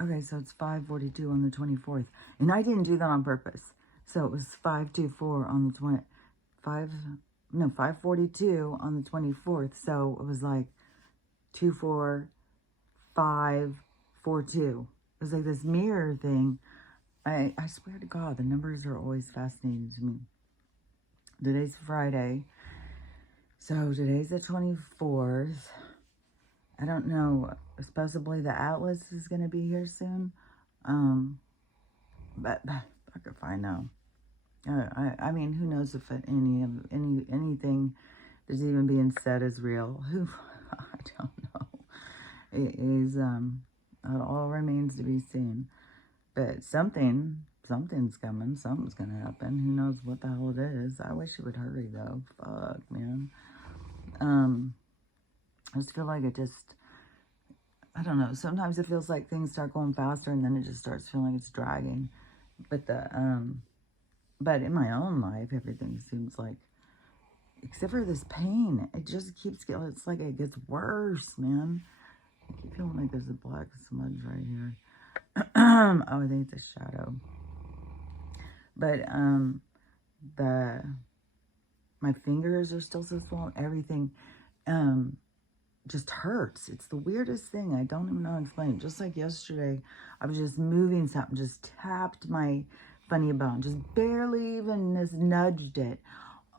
Okay, so it's 5:42 on the 24th. And I didn't do that on purpose. So it was 5:24 on the 5:42 on the 24th. So it was like 24542. It was like this mirror thing. I swear to God, the numbers are always fascinating to me. Today's Friday. So today's the 24th. I don't know. Supposedly the Atlas is going to be here soon. But fuck if I know. I mean, who knows if anything that's even being said is real? Who I don't know. It is it all remains to be seen. But something's coming. Something's gonna happen. Who knows what the hell it is? I wish it would hurry though. Fuck, man. I just feel like I don't know. Sometimes it feels like things start going faster, and then it just starts feeling like it's dragging. But in my own life, everything seems like, except for this pain, it just keeps getting, it's like it gets worse, man. I keep feeling like there's a black smudge right here. Oh, I think it's a shadow. But, my fingers are still so swollen. Everything, just hurts. It's the weirdest thing. I don't even know how to explain it. Just like yesterday, I was just moving something, just tapped my funny bone, just barely even just nudged it.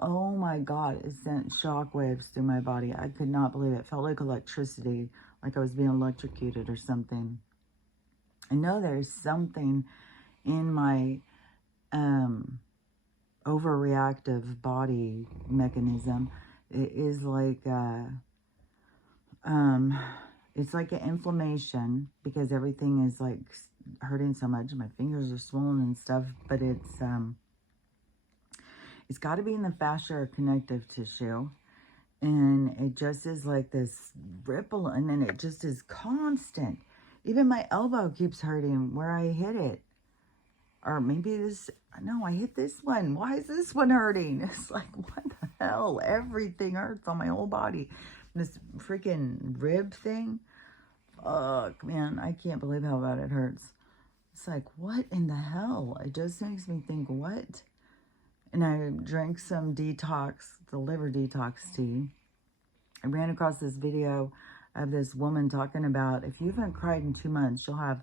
Oh my God, it sent shockwaves through my body. I could not believe it. It felt like electricity, like I was being electrocuted or something. I know there's something in my overreactive body mechanism. It is like it's like an inflammation because everything is like hurting so much. My fingers are swollen and stuff, but it's got to be in the fascia or connective tissue. And it just is like this ripple, and then it just is constant. Even my elbow keeps hurting where I hit it. Or maybe no, I hit this one. Why is this one hurting? It's like, what the hell? Everything hurts on my whole body. This freaking rib thing. Fuck, man, I can't believe how bad it hurts. It's like, what in the hell? It just makes me think, what? And I drank some detox, the liver detox tea. I ran across this video of this woman talking about if you haven't cried in 2 months, you'll have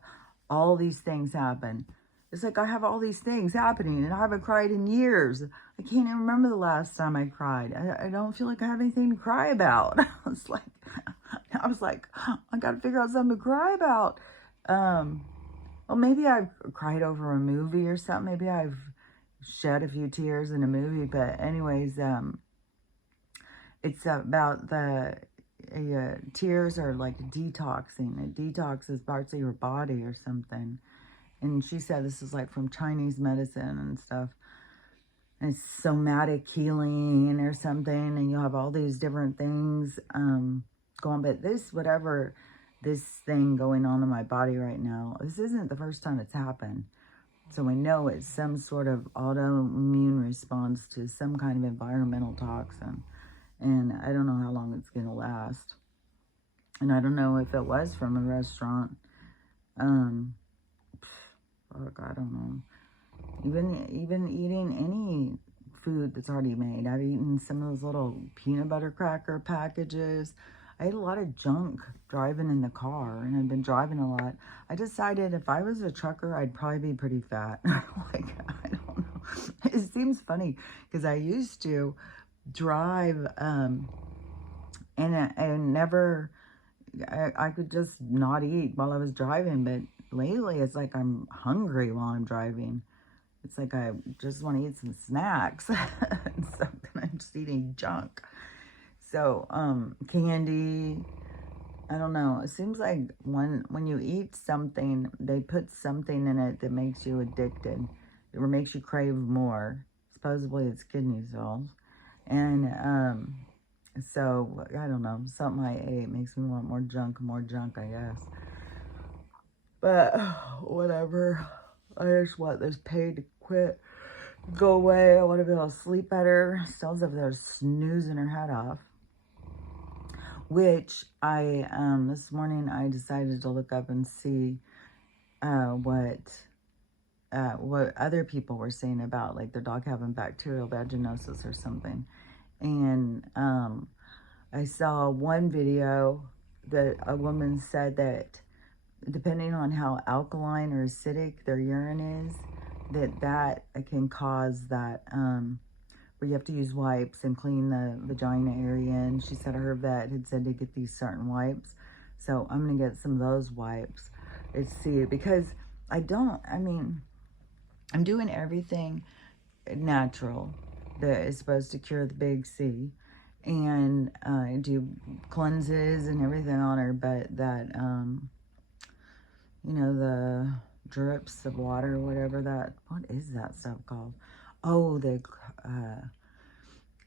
all these things happen. It's like, I have all these things happening and I haven't cried in years. I can't even remember the last time I cried. I don't feel like I have anything to cry about. I was like, I got to figure out something to cry about. Well, maybe I've cried over a movie or something. Maybe I've shed a few tears in a movie. But anyways, it's about tears are like detoxing. It detoxes parts of your body or something. And she said this is like from Chinese medicine and stuff. And it's somatic healing or something. And you'll have all these different things going. But this thing going on in my body right now, this isn't the first time it's happened. So we know it's some sort of autoimmune response to some kind of environmental toxin. And I don't know how long it's going to last. And I don't know if it was from a restaurant. Fuck, I don't know. Even eating any food that's already made. I've eaten some of those little peanut butter cracker packages. I ate a lot of junk driving in the car, and I've been driving a lot. I decided if I was a trucker, I'd probably be pretty fat. Like, I don't know. It seems funny because I used to drive and I could just not eat while I was driving, but lately it's like I'm hungry while I'm driving. It's like I just want to eat some snacks. So I'm just eating junk. So candy, I don't know. It seems like when you eat something, they put something in it that makes you addicted or makes you crave more. Supposedly it's kidney stones. And so, I don't know, something I ate makes me want more junk, I guess. But, whatever. I just want this pain to quit, go away. I want to be able to sleep better. Sounds like they're snoozing her head off. Which this morning I decided to look up and see what other people were saying about like their dog having bacterial vaginosis or something. And I saw one video that a woman said that depending on how alkaline or acidic their urine is, that can cause that, where you have to use wipes and clean the vagina area. And she said her vet had said to get these certain wipes. So I'm going to get some of those wipes and see, because I mean, I'm doing everything natural that is supposed to cure the big C. And I do cleanses and everything on her, but that, you know, the drips of water, whatever that, what is that stuff called? Oh,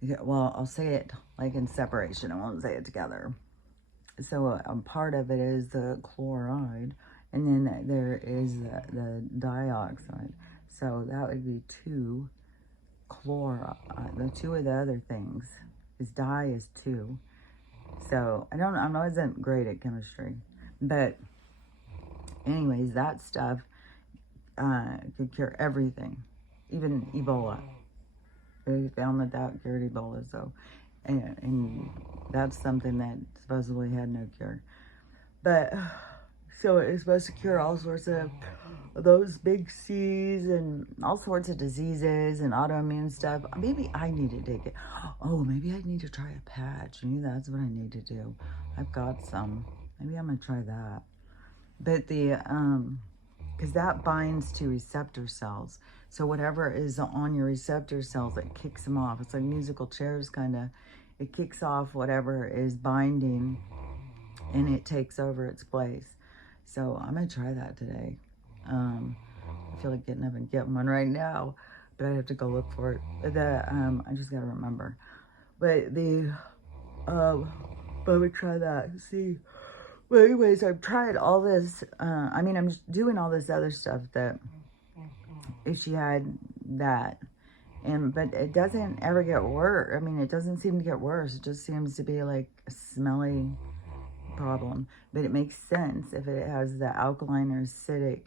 yeah, well, I'll say it like in separation. I won't say it together. So part of it is the chloride, and then there is the dioxide. So that would be 2 chloride. The 2 of the other things is di is 2. So I wasn't great at chemistry, but anyways, that stuff could cure everything, even Ebola. They found that cured Ebola. So, and that's something that supposedly had no cure. But so it's supposed to cure all sorts of those big C's and all sorts of diseases and autoimmune stuff. Maybe I need to take it. Oh, maybe I need to try a patch. Maybe that's what I need to do. I've got some. Maybe I'm gonna try that. But because that binds to receptor cells. So whatever is on your receptor cells, it kicks them off. It's like musical chairs, kind of. It kicks off whatever is binding, and it takes over its place. So I'm going to try that today. I feel like getting up and getting one right now, but I have to go look for it. I just got to remember. But let me try that. See. Well, anyways, I've tried all this. I mean, I'm just doing all this other stuff that if she had that. But it doesn't ever get worse. I mean, it doesn't seem to get worse. It just seems to be like a smelly problem. But it makes sense if it has the alkaline or acidic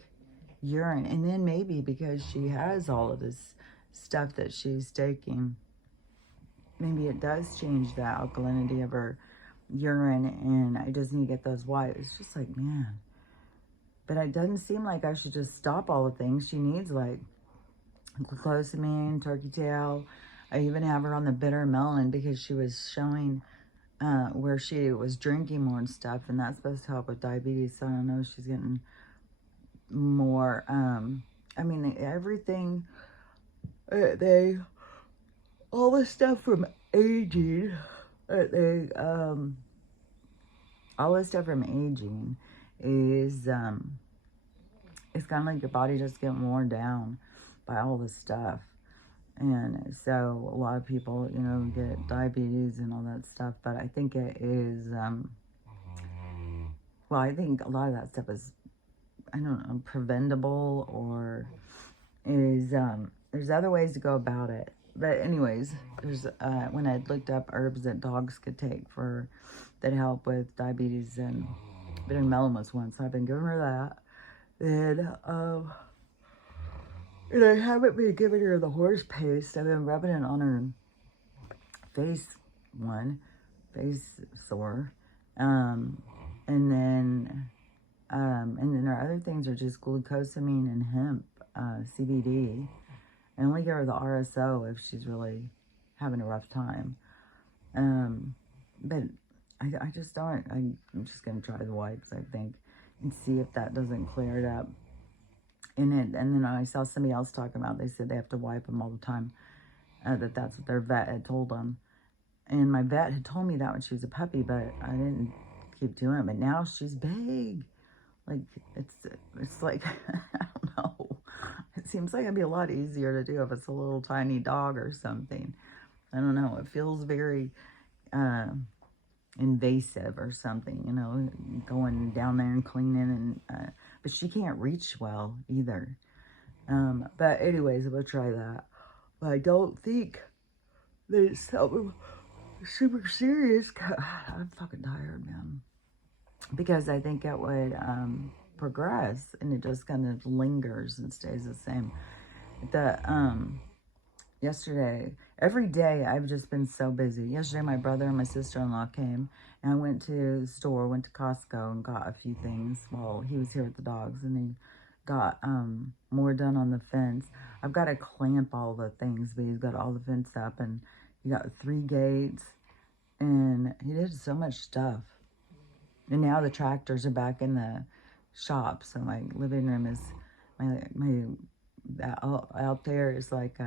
urine. And then maybe because she has all of this stuff that she's taking, maybe it does change the alkalinity of her urine, and I just need to get those wipes. It's just like, man. But it doesn't seem like I should just stop all the things. She needs like glucosamine, turkey tail. I even have her on the bitter melon because she was showing where she was drinking more and stuff, and that's supposed to help with diabetes. So I don't know if she's getting more. I mean, everything, all the stuff from aging, all this stuff from aging is, it's kind of like your body just getting worn down by all this stuff. And so a lot of people, you know, get diabetes and all that stuff. But I think it is, well, I think a lot of that stuff is, I don't know, preventable, or is, there's other ways to go about it. But anyways, there's, when I looked up herbs that dogs could take that help with diabetes, and bitter melon was one. So I've been giving her that. And I haven't been giving her the horse paste. I've been rubbing it on her face sore. And then our other things are just glucosamine and hemp, CBD. I only give her the RSO if she's really having a rough time. But I just don't. I'm just going to try the wipes, I think, and see if that doesn't clear it up. And then I saw somebody else talking about, they said they have to wipe them all the time. That's what their vet had told them. And my vet had told me that when she was a puppy, but I didn't keep doing it. But now she's big. Like, it's like, I don't know. It seems like it'd be a lot easier to do if it's a little tiny dog or something. I don't know. It feels very invasive or something, you know, going down there and cleaning. And but she can't reach well either. But anyways, we'll try that. But I don't think that it's something super serious. God, I'm fucking tired, man. Because I think it would progress, and it just kind of lingers and stays the same. The yesterday, every day I've just been so busy. Yesterday my brother and my sister-in-law came, and I went to the store, went to Costco and got a few things while he was here with the dogs, and he got more done on the fence. I've got to clamp all the things, but he's got all the fence up, and he got 3 gates, and he did so much stuff. And now the tractors are back in the shop, so my living room is out there is like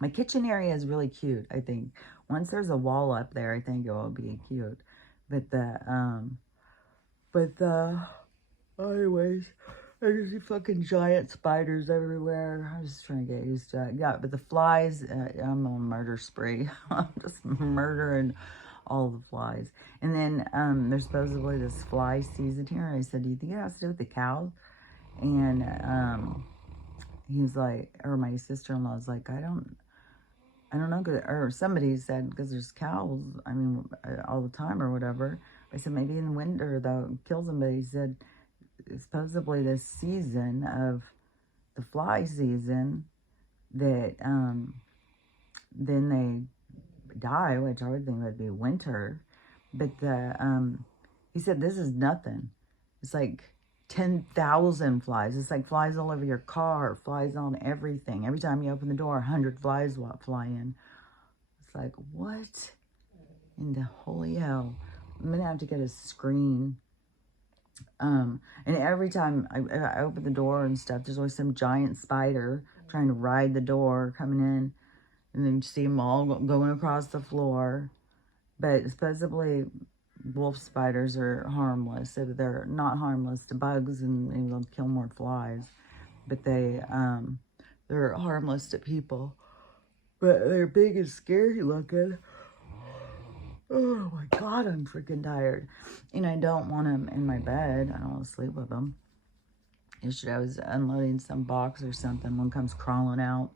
my kitchen area is really cute. I think once there's a wall up there, I think it will be cute. But anyways, there's fucking giant spiders everywhere. I'm just trying to get used to it. Yeah, but the flies, I'm on a murder spree. I'm just murdering all the flies. And then there's supposedly this fly season here. I said, do you think it has to do with the cows? And he's like, or my sister-in-law's like, I don't know, or somebody said, because there's cows, I mean, all the time or whatever. I said, maybe in the winter, though, it kills them. But he said, supposedly this season of the fly season, that then they die, which I would think would be winter. But he said, this is nothing. It's like 10,000 flies. It's like flies all over your car, flies on everything. Every time you open the door, 100 flies fly in. It's like, what in the holy hell? I'm gonna have to get a screen. And every time I open the door and stuff, there's always some giant spider trying to ride the door, coming in, and then you see them all going across the floor. But supposedly wolf spiders are harmless. So they're not harmless to bugs, and they will kill more flies. But they're harmless to people. But they're big and scary looking. Oh my God, I'm freaking tired. And I don't want them in my bed. I don't want to sleep with them. Yesterday I was unloading some box or something. One comes crawling out.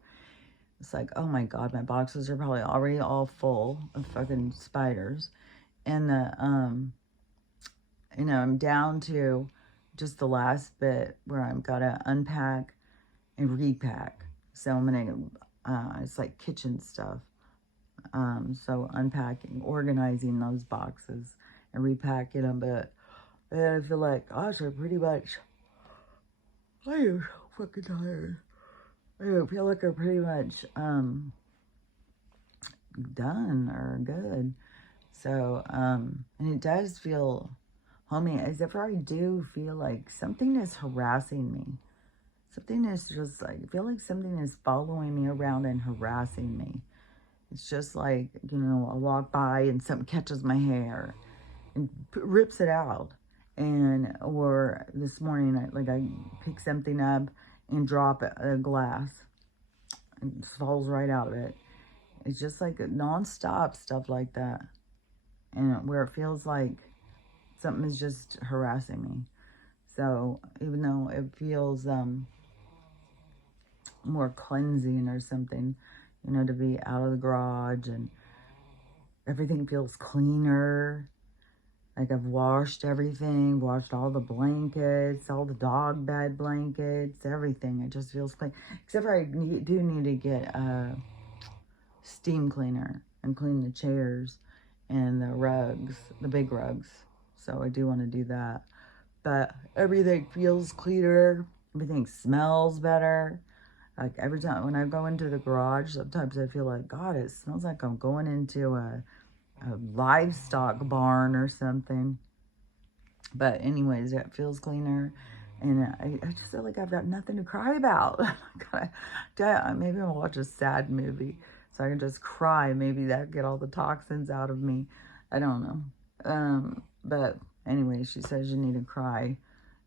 It's like, oh my God, my boxes are probably already all full of fucking spiders. And I'm down to just the last bit where I've got to unpack and repack. So I'm going to, it's like kitchen stuff. So unpacking, organizing those boxes and repacking them. But I feel like, gosh, I am so fucking tired. I feel like I'm pretty much done or good. So, and it does feel homey, as if I do feel like something is harassing me. Something is just like, I feel like something is following me around and harassing me. It's just like, I walk by and something catches my hair and rips it out. Or this morning, I pick something up and drop a glass. It falls right out of it. It's just like nonstop stuff like that. And where it feels like something is just harassing me. So even though it feels more cleansing or something, to be out of the garage and everything feels cleaner. Like I've washed everything, washed all the blankets, all the dog bed blankets, everything. It just feels clean. Except for I do need to get a steam cleaner and clean the chairs and the rugs, the big rugs. So I do want to do that. But everything feels cleaner. Everything smells better. Like every time when I go into the garage, sometimes I feel like, God, it smells like I'm going into a livestock barn or something. But anyways, it feels cleaner. And I just feel like I've got nothing to cry about. Maybe I'll watch a sad movie so I can just cry. Maybe that'll get all the toxins out of me. I don't know. But anyway, she says you need to cry.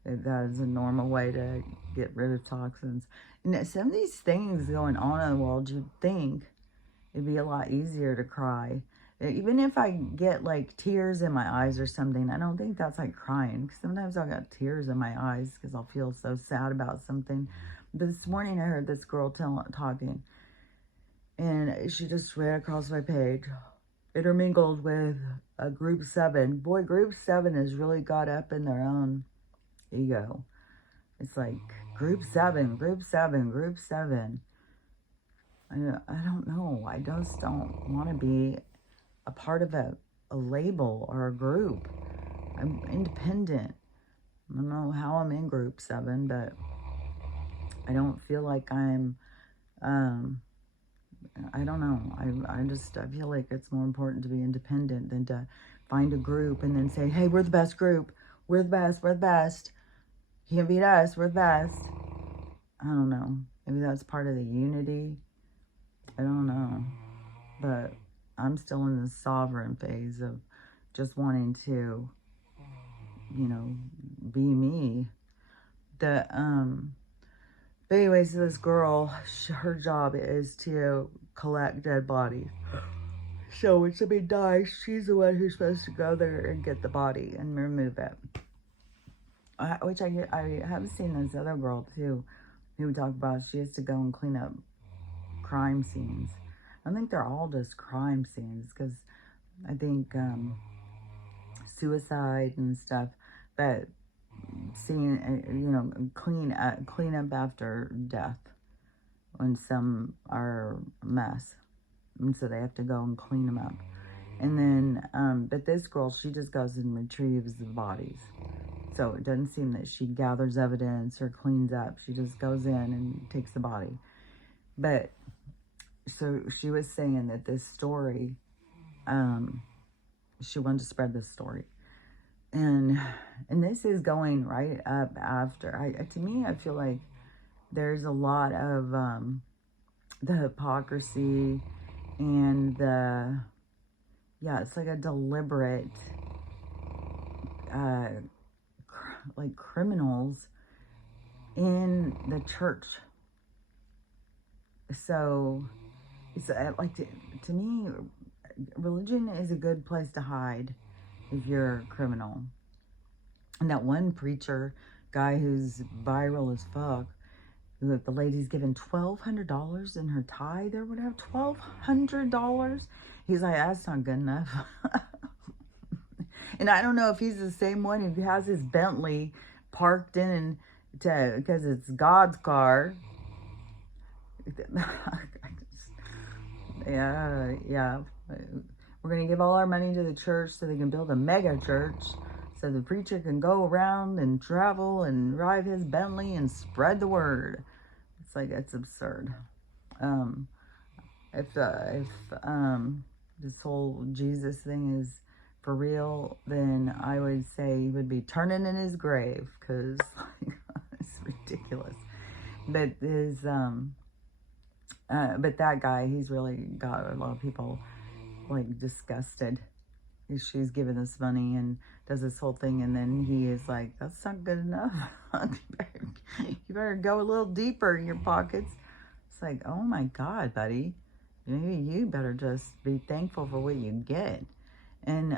That is a normal way to get rid of toxins. And some of these things going on in the world, you'd think it'd be a lot easier to cry. Even if I get like tears in my eyes or something, I don't think that's like crying. Sometimes I'll get tears in my eyes because I'll feel so sad about something. But this morning I heard this girl talking, and she just ran across my page, intermingled with a group 7. Boy, group 7 has really got up in their own ego. It's like group 7, group 7, group 7. I don't know. I just don't want to be a part of a label or a group. I'm independent. I don't know how I'm in group 7, but I don't feel like I'm, I don't know. I feel like it's more important to be independent than to find a group and then say, hey, we're the best group. We're the best. We're the best. You can't beat us. We're the best. I don't know. Maybe that's part of the unity. I don't know. But I'm still in the sovereign phase of just wanting to, you know, be me. But anyways, this girl, her job is to collect dead bodies. So when somebody dies, she's the one who's supposed to go there and get the body and remove it. Which I have seen this other girl too, who we talk about. She has to go and clean up crime scenes. I think they're all just crime scenes, because I think suicide and stuff, but seeing, you know, clean up after death when some are a mess, and so they have to go and clean them up. And then but this girl, she just goes and retrieves the bodies. So it doesn't seem that she gathers evidence or cleans up. She just goes in and takes the body. But so she was saying that this story, she wanted to spread this story. And this is going right up after. To me, I feel like there's a lot of the hypocrisy and the, yeah, it's like a deliberate, like criminals in the church. So it's like, to me, religion is a good place to hide if you're a criminal. And that one preacher guy who's viral as fuck, who the lady's given $1,200 in her tithe or whatever, $1,200. He's like, that's not good enough. And I don't know if he's the same one who has his Bentley parked in because it's God's car. Yeah. We're going to give all our money to the church so they can build a mega church, so the preacher can go around and travel and drive his Bentley and spread the word. It's like, it's absurd. If this whole Jesus thing is for real, then I would say he would be turning in his grave, because it's ridiculous. But but that guy, he's really got a lot of people like disgusted. She's giving this money and does this whole thing, and then he is like, that's not good enough. You better go a little deeper in your pockets. It's like, oh my God, buddy, maybe you better just be thankful for what you get. And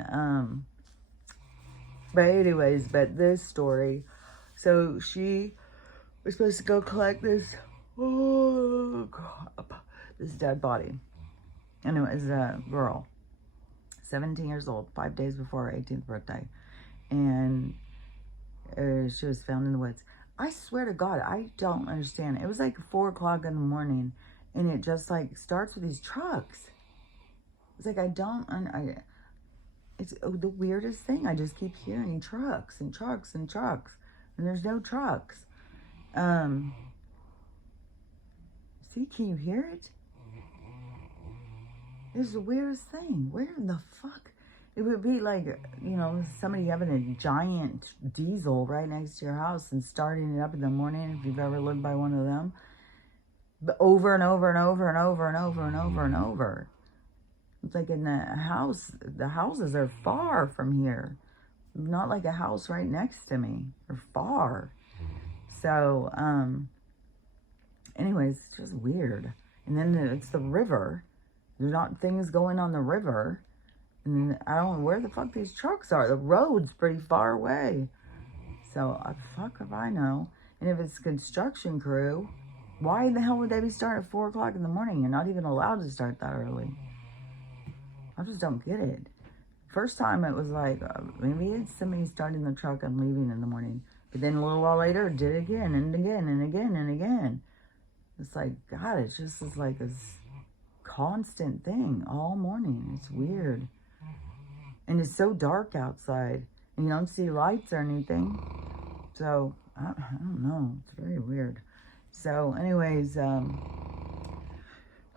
but anyways, but this story, so she was supposed to go collect this, oh crap, this dead body, and it was a girl, 17 years old, 5 days before her 18th birthday. And she was found in the woods. I swear to God, I don't understand. It was like 4 o'clock in the morning, and it just like starts with these trucks. It's like, it's the weirdest thing. I just keep hearing trucks and trucks and trucks, and there's no trucks. See, can you hear it? It's the weirdest thing. Where in the fuck? It would be like, you know, somebody having a giant diesel right next to your house and starting it up in the morning, if you've ever lived by one of them. But over and over and over and over and over and over and over. It's like in the houses are far from here. Not like a house right next to me. They're far. So, anyways, it's just weird. And then it's the river. There's not things going on the river. And I don't know where the fuck these trucks are. The road's pretty far away. So, fuck if I know. And if it's construction crew, why the hell would they be starting at 4 o'clock in the morning? You're not even allowed to start that early. I just don't get it. First time it was like, maybe it's somebody starting the truck and leaving in the morning. But then a little while later, did it again and again and again and again. It's like, God, it's just is like this constant thing all morning. It's weird. And it's so dark outside. And you don't see lights or anything. So, I don't know. It's very weird. So, anyways, oh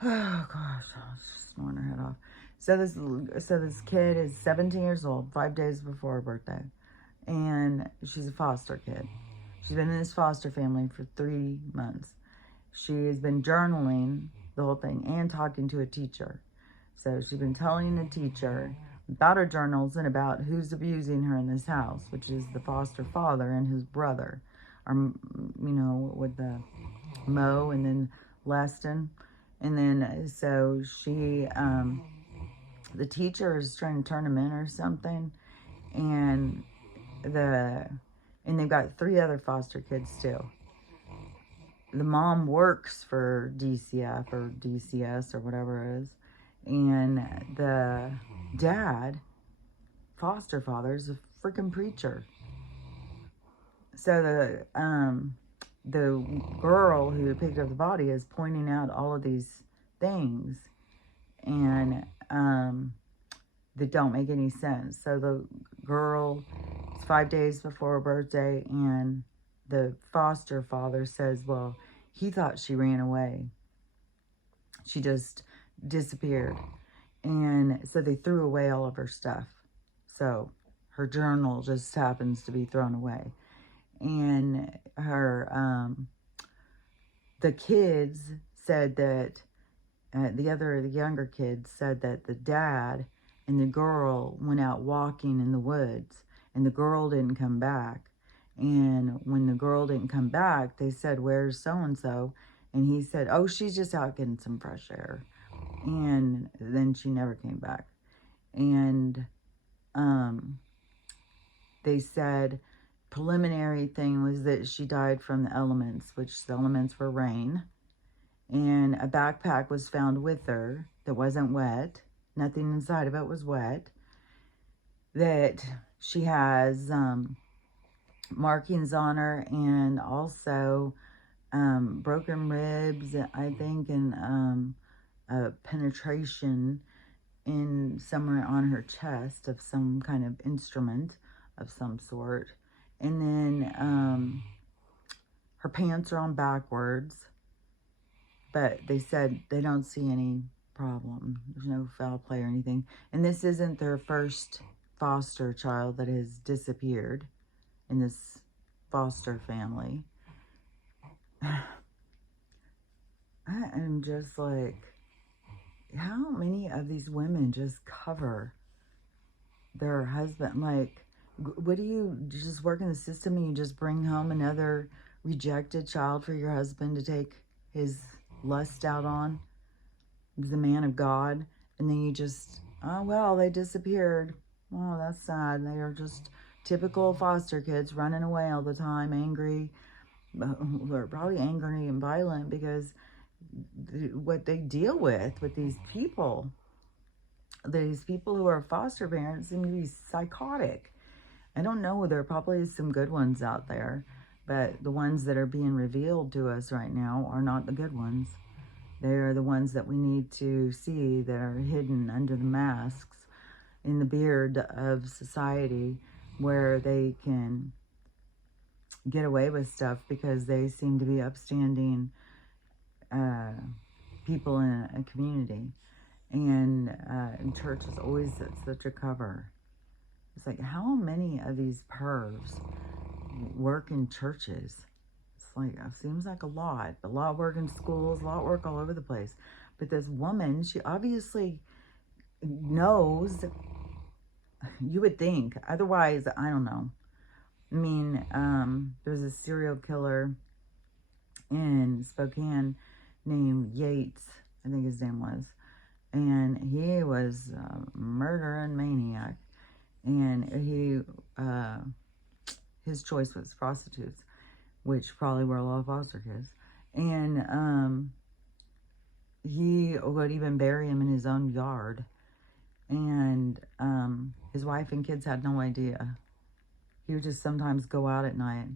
gosh, I was just snoring her head off. So this kid is 17 years old, 5 days before her birthday. And she's a foster kid. She's been in this foster family for 3 months. She has been journaling the whole thing and talking to a teacher. So she's been telling the teacher about her journals and about who's abusing her in this house, which is the foster father and his brother. Or, you know, with the Mo and then Leston. And then, so she, the teacher is trying to turn him in or something. And they've got 3 other foster kids too. The mom works for DCF or DCS or whatever it is. And the dad, foster father, is a freaking preacher. So the girl who picked up the body is pointing out all of these things and that don't make any sense. So the girl, it's 5 days before her birthday, and the foster father says, well, he thought she ran away. She just disappeared. And so they threw away all of her stuff. So her journal just happens to be thrown away. And her, the kids said that, the younger kids said that the dad and the girl went out walking in the woods, and the girl didn't come back. And when the girl didn't come back, they said, where's so-and-so? And he said, oh, she's just out getting some fresh air. And then she never came back. And they said preliminary thing was that she died from the elements, which the elements were rain. And a backpack was found with her that wasn't wet. Nothing inside of it was wet. That she has markings on her, and also broken ribs, I think, and a penetration in somewhere on her chest of some kind of instrument of some sort. And then her pants are on backwards, but they said they don't see any problem. There's no foul play or anything. And this isn't their first foster child that has disappeared in this foster family. I am just like, how many of these women just cover their husband? Like, what do you just work in the system and you just bring home another rejected child for your husband to take his lust out on? He's the man of God. And then you just, oh, well, they disappeared. Oh, that's sad. They are just typical foster kids running away all the time, angry. They're probably angry and violent because what they deal with these people who are foster parents seem to be psychotic. I don't know, there are probably some good ones out there, but the ones that are being revealed to us right now are not the good ones. They are the ones that we need to see that are hidden under the masks in the beard of society, where they can get away with stuff because they seem to be upstanding people in a community. And church is always such a cover. It's like, how many of these pervs work in churches? It's like, it seems like a lot of work in schools, a lot of work all over the place. But this woman, she obviously knows, you would think, otherwise, I don't know. I mean, there's a serial killer in Spokane named Yates, I think his name was. And he was a murdering maniac. And his choice was prostitutes, which probably were a lot of foster kids. And he would even bury him in his own yard. And his wife and kids had no idea. He would just sometimes go out at night,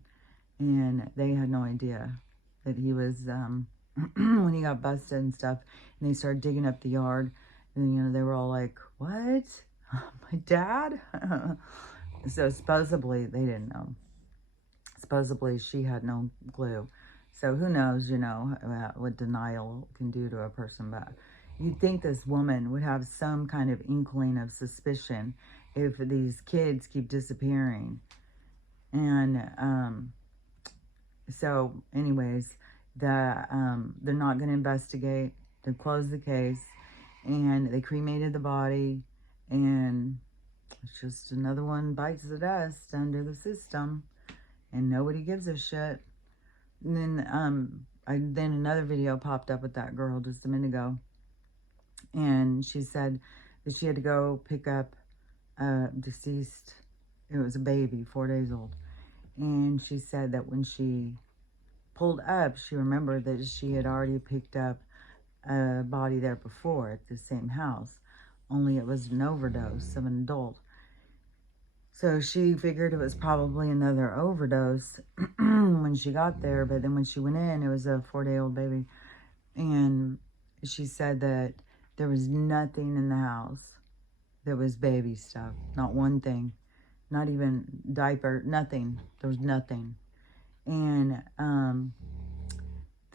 and they had no idea that he was, when he got busted and stuff, and they started digging up the yard, and, you know, they were all like, what? My dad? So supposedly, they didn't know. Supposedly, she had no clue. So who knows, you know, what denial can do to a person. But you'd think this woman would have some kind of inkling of suspicion if these kids keep disappearing. And so anyways, they're not going to investigate. They closed the case, and they cremated the body, and it's just another one bites the dust under the system, and nobody gives a shit. And then another video popped up with that girl just a minute ago, and she said that she had to go pick up a deceased, it was a baby, 4 days old, and she said that when she pulled up, she remembered that she had already picked up a body there before at the same house, only it was an overdose of an adult. So she figured it was probably another overdose when she got there. But then when she went in, it was a 4-day-old baby. And she said that there was nothing in the house that was baby stuff. Not one thing. Not even diaper. Nothing. There was nothing. And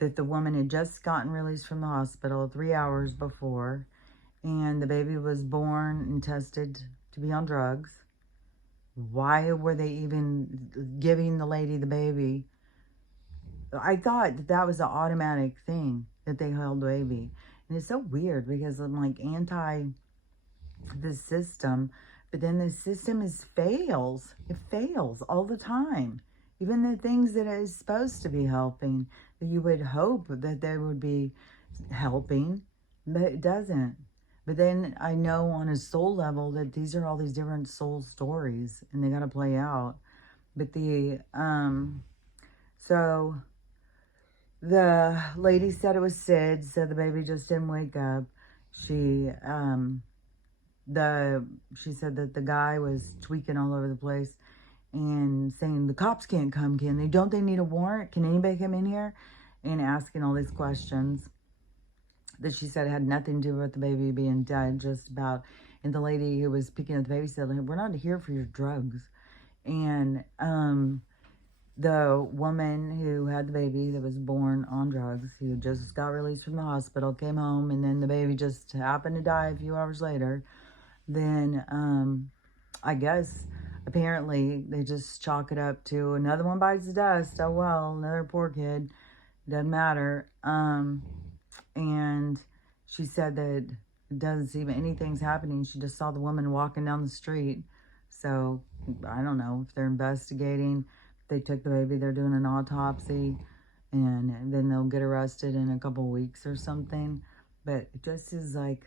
that the woman had just gotten released from the hospital 3 hours before. And the baby was born and tested to be on drugs. Why were they even giving the lady the baby? I thought that that was an automatic thing, that they held the baby. And it's so weird because I'm like anti the system, but then the system fails. It fails all the time. Even the things that is supposed to be helping, that you would hope that they would be helping, but it doesn't. But then I know on a soul level that these are all these different soul stories, and they got to play out. But so the lady said it was SID, so the baby just didn't wake up. She said that the guy was tweaking all over the place and saying the cops can't come, can they? Don't they need a warrant? Can anybody come in here? And asking all these questions that she said had nothing to do with the baby being dead, just about. And the lady who was picking up the baby said, we're not here for your drugs. And the woman who had the baby that was born on drugs, who just got released from the hospital, came home, and then the baby just happened to die a few hours later. Then I guess apparently they just chalk it up to another one bites the dust. Oh well, another poor kid. Doesn't matter. And she said that it doesn't seem anything's happening. She just saw the woman walking down the street. So I don't know if they're investigating. They took the baby, they're doing an autopsy, and then they'll get arrested in a couple weeks or something. But it just is like,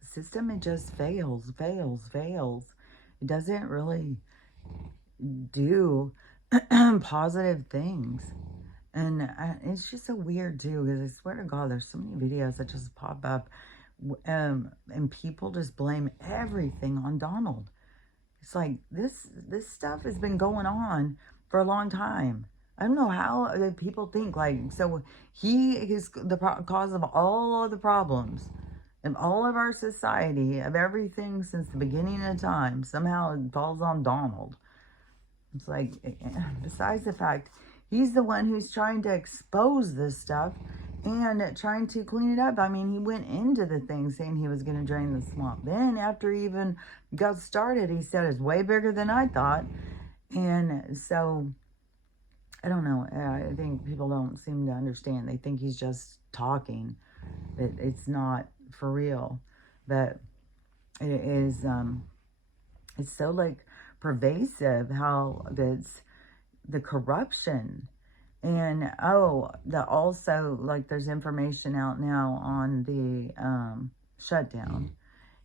the system, it just fails. It doesn't really do positive things. And it's just so weird, too, because I swear to God, there's so many videos that just pop up, and people just blame everything on Donald. It's like, this stuff has been going on for a long time. I don't know how people think, like, so he is the cause of all of the problems in all of our society, of everything since the beginning of time. Somehow it falls on Donald. It's like, besides the fact he's the one who's trying to expose this stuff and trying to clean it up. I mean, he went into the thing saying he was going to drain the swamp. Then after he even got started, he said it's way bigger than I thought. And so, I don't know. I think people don't seem to understand. They think he's just talking. It's not for real. But it is, it's so like pervasive how that's the corruption. And also, like, there's information out now on the shutdown.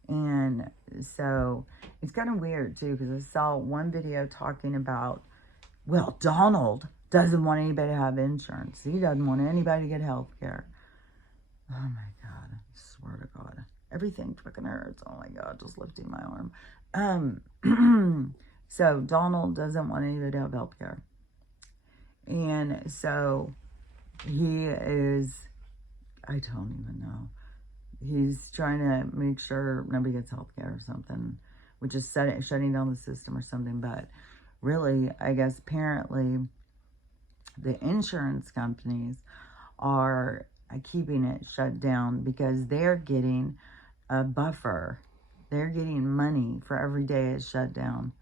And so it's kind of weird too, because I saw one video talking about, well, Donald doesn't want anybody to have insurance. He doesn't want anybody to get health care. Oh my God, I swear to God, everything freaking hurts. Oh my God, just lifting my arm. So Donald doesn't want anybody to have health care. And so he is, I don't even know. He's trying to make sure nobody gets health care or something, which is shutting down the system or something. But really, I guess apparently the insurance companies are keeping it shut down because they're getting a buffer. They're getting money for every day it's shut down.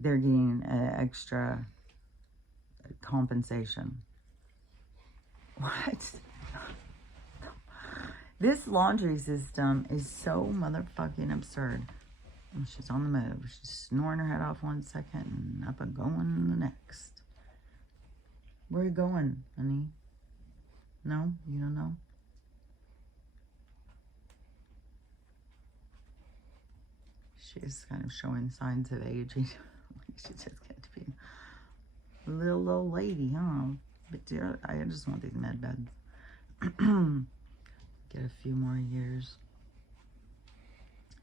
They're getting an extra compensation. What? This laundry system is so motherfucking absurd. She's on the move. She's snoring her head off 1 second and up and going the next. Where are you going, honey? No? You don't know? She's kind of showing signs of aging. She just got to be a little old lady, huh? But dear, I just want these med beds. Get a few more years.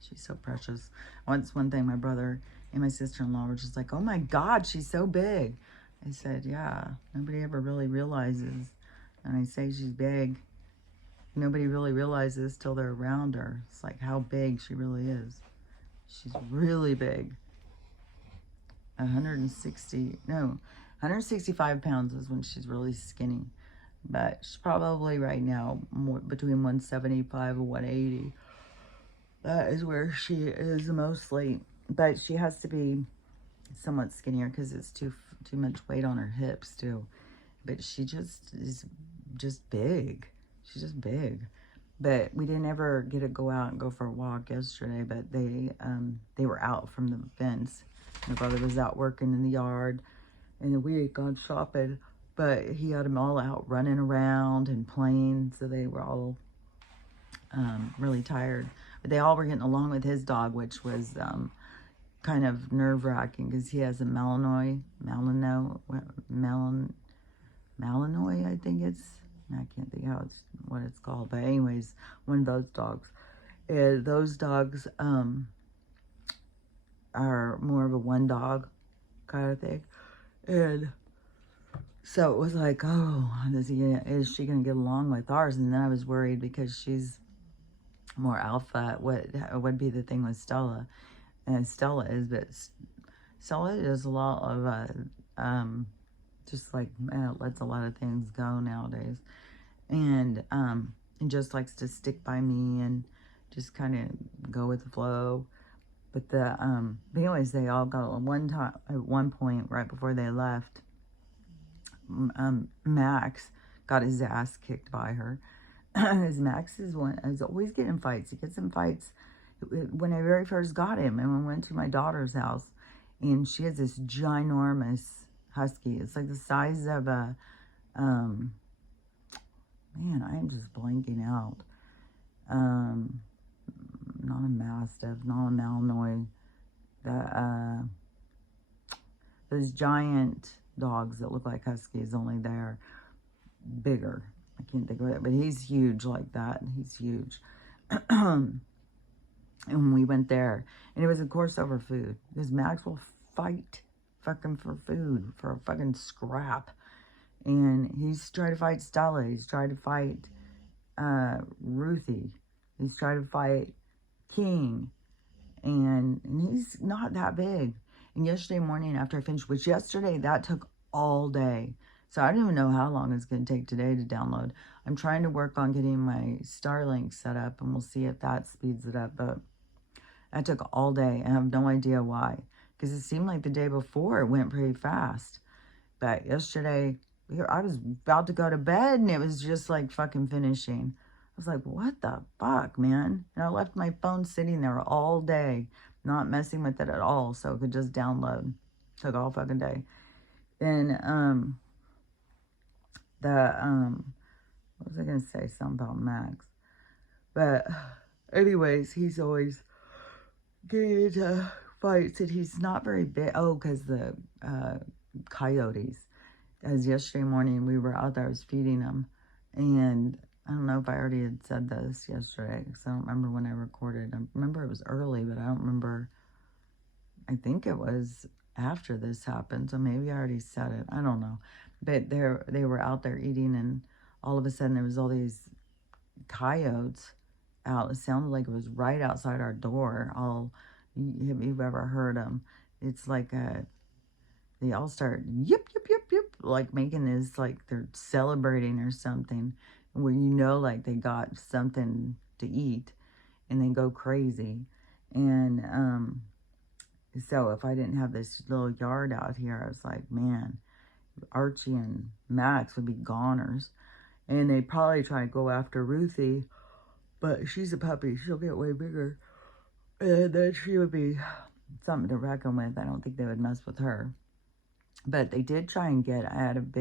She's so precious. Once one thing, my brother and my sister-in-law were just like, oh my God, she's so big. I said, yeah, nobody ever really realizes. And I say she's big. Nobody really realizes till they're around her. It's like how big she really is. She's really big. 165 pounds is when she's really skinny. But she's probably right now more between 175 and 180. That is where she is mostly. But she has to be somewhat skinnier because it's too much weight on her hips too. But she just is just big. She's just big. But we didn't ever get to go out and go for a walk yesterday. But they were out from the fence. My brother was out working in the yard, and we had gone shopping. But he had them all out running around and playing, so they were all really tired. But they all were getting along with his dog, which was kind of nerve-wracking because he has a Malinois, I think it's. I can't think what it's called, but anyways, one of those dogs. Those dogs are more of a one dog kind of thing, and so it was like, oh, is she gonna get along with ours? And then I was worried because she's more alpha. What would be the thing with Stella? And Stella is, but Stella does a lot of just like lets a lot of things go nowadays, and just likes to stick by me and just kind of go with the flow. But anyways, they all got at one point right before they left. Max got his ass kicked by her. Max is always getting in fights. He gets in fights. When I very first got him, and we went to my daughter's house, and she has this ginormous husky. It's like the size of a, man, I am just blanking out. Not a Mastiff, not a Malinois. Those giant dogs that look like huskies, only they're bigger. I can't think of it, but he's huge like that. He's huge. And we went there, and it was, of course, over food, because Max will fight fucking for food, for a fucking scrap. And he's tried to fight Stella. He's tried to fight Ruthie. He's tried to fight King. And he's not that big. And yesterday morning after I finished, which yesterday, that took all day. So I don't even know how long it's going to take today to download. I'm trying to work on getting my Starlink set up, and we'll see if that speeds it up. But that took all day, and I have no idea why. Because it seemed like the day before it went pretty fast. But yesterday, I was about to go to bed, and it was just like fucking finishing. I was like, what the fuck, man? And I left my phone sitting there all day, not messing with it at all, so it could just download. Took all fucking day. And, what was I going to say? Something about Max. But, anyways, he's always getting into fights, and he's not very big. Oh, because the coyotes. As yesterday morning, we were out there, I was feeding them, and I don't know if I already had said this yesterday, because I don't remember when I recorded. I remember it was early, but I don't remember. I think it was after this happened, so maybe I already said it. I don't know. But they were out there eating, and all of a sudden there was all these coyotes out. It sounded like it was right outside our door. If you've ever heard them, it's like they all start yip, yip, yip, yip, like making this, like they're celebrating or something, where like they got something to eat, and they go crazy. And so if I didn't have this little yard out here, I was like, man, Archie and Max would be goners. And they'd probably try to go after Ruthie, but she's a puppy. She'll get way bigger. And then she would be something to reckon with. I don't think they would mess with her. But they did try and I had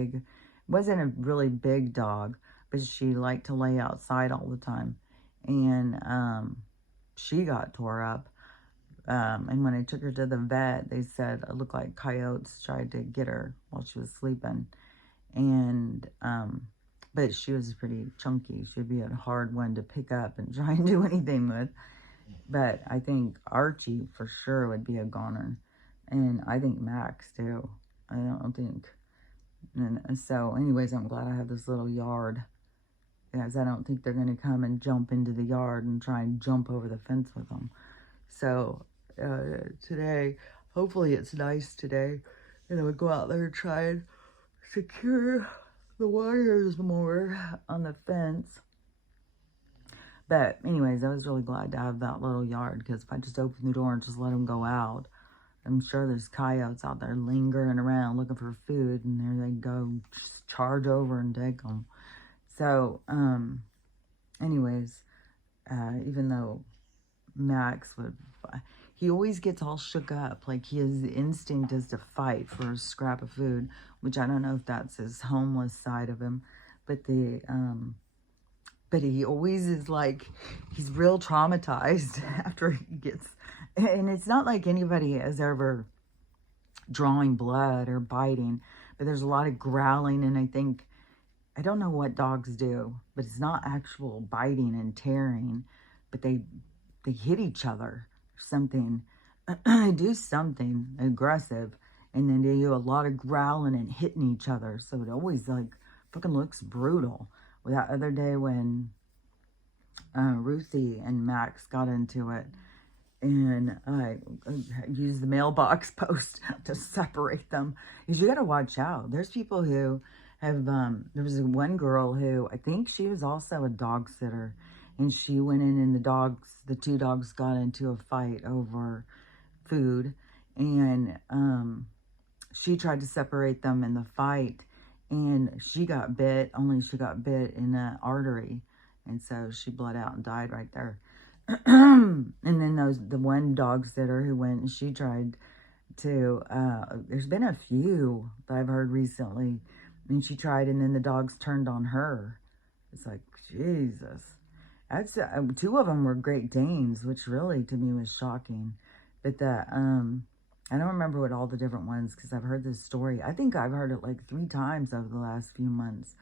wasn't a really big dog, but she liked to lay outside all the time. And she got tore up. And when I took her to the vet, they said it looked like coyotes tried to get her while she was sleeping. And, but she was pretty chunky. She'd be a hard one to pick up and try and do anything with. But I think Archie for sure would be a goner. And I think Max too. I don't think. And so anyways, I'm glad I have this little yard, because I don't think they're going to come and jump into the yard and try and jump over the fence with them. So today, hopefully it's nice today, and I would go out there and try and secure the wires more on the fence. But anyways, I was really glad to have that little yard, because if I just open the door and just let them go out, I'm sure there's coyotes out there lingering around looking for food, and there they go, just charge over and take them. So, anyways, even though Max he always gets all shook up, like his instinct is to fight for a scrap of food, which I don't know if that's his homeless side of him, but but he always is like, he's real traumatized after he gets, and it's not like anybody is ever drawing blood or biting, but there's a lot of growling, and I don't know what dogs do, but it's not actual biting and tearing, but they hit each other or something. They do something aggressive, and then they do a lot of growling and hitting each other, so it always like fucking looks brutal. That other day when Ruthie and Max got into it, and I used the mailbox post to separate them, because you got to watch out. There's people who have, there was one girl who, I think she was also a dog sitter, and she went in and the two dogs got into a fight over food, and she tried to separate them in the fight, and she got bit, only she got bit in the artery, and so she bled out and died right there. And then the one dog sitter who went and she tried to, there's been a few that I've heard recently, and she tried, and then the dogs turned on her. It's like, Jesus. That's two of them were Great Danes, which really to me was shocking. But I don't remember what all the different ones, because I've heard this story. I think I've heard it like 3 times over the last few months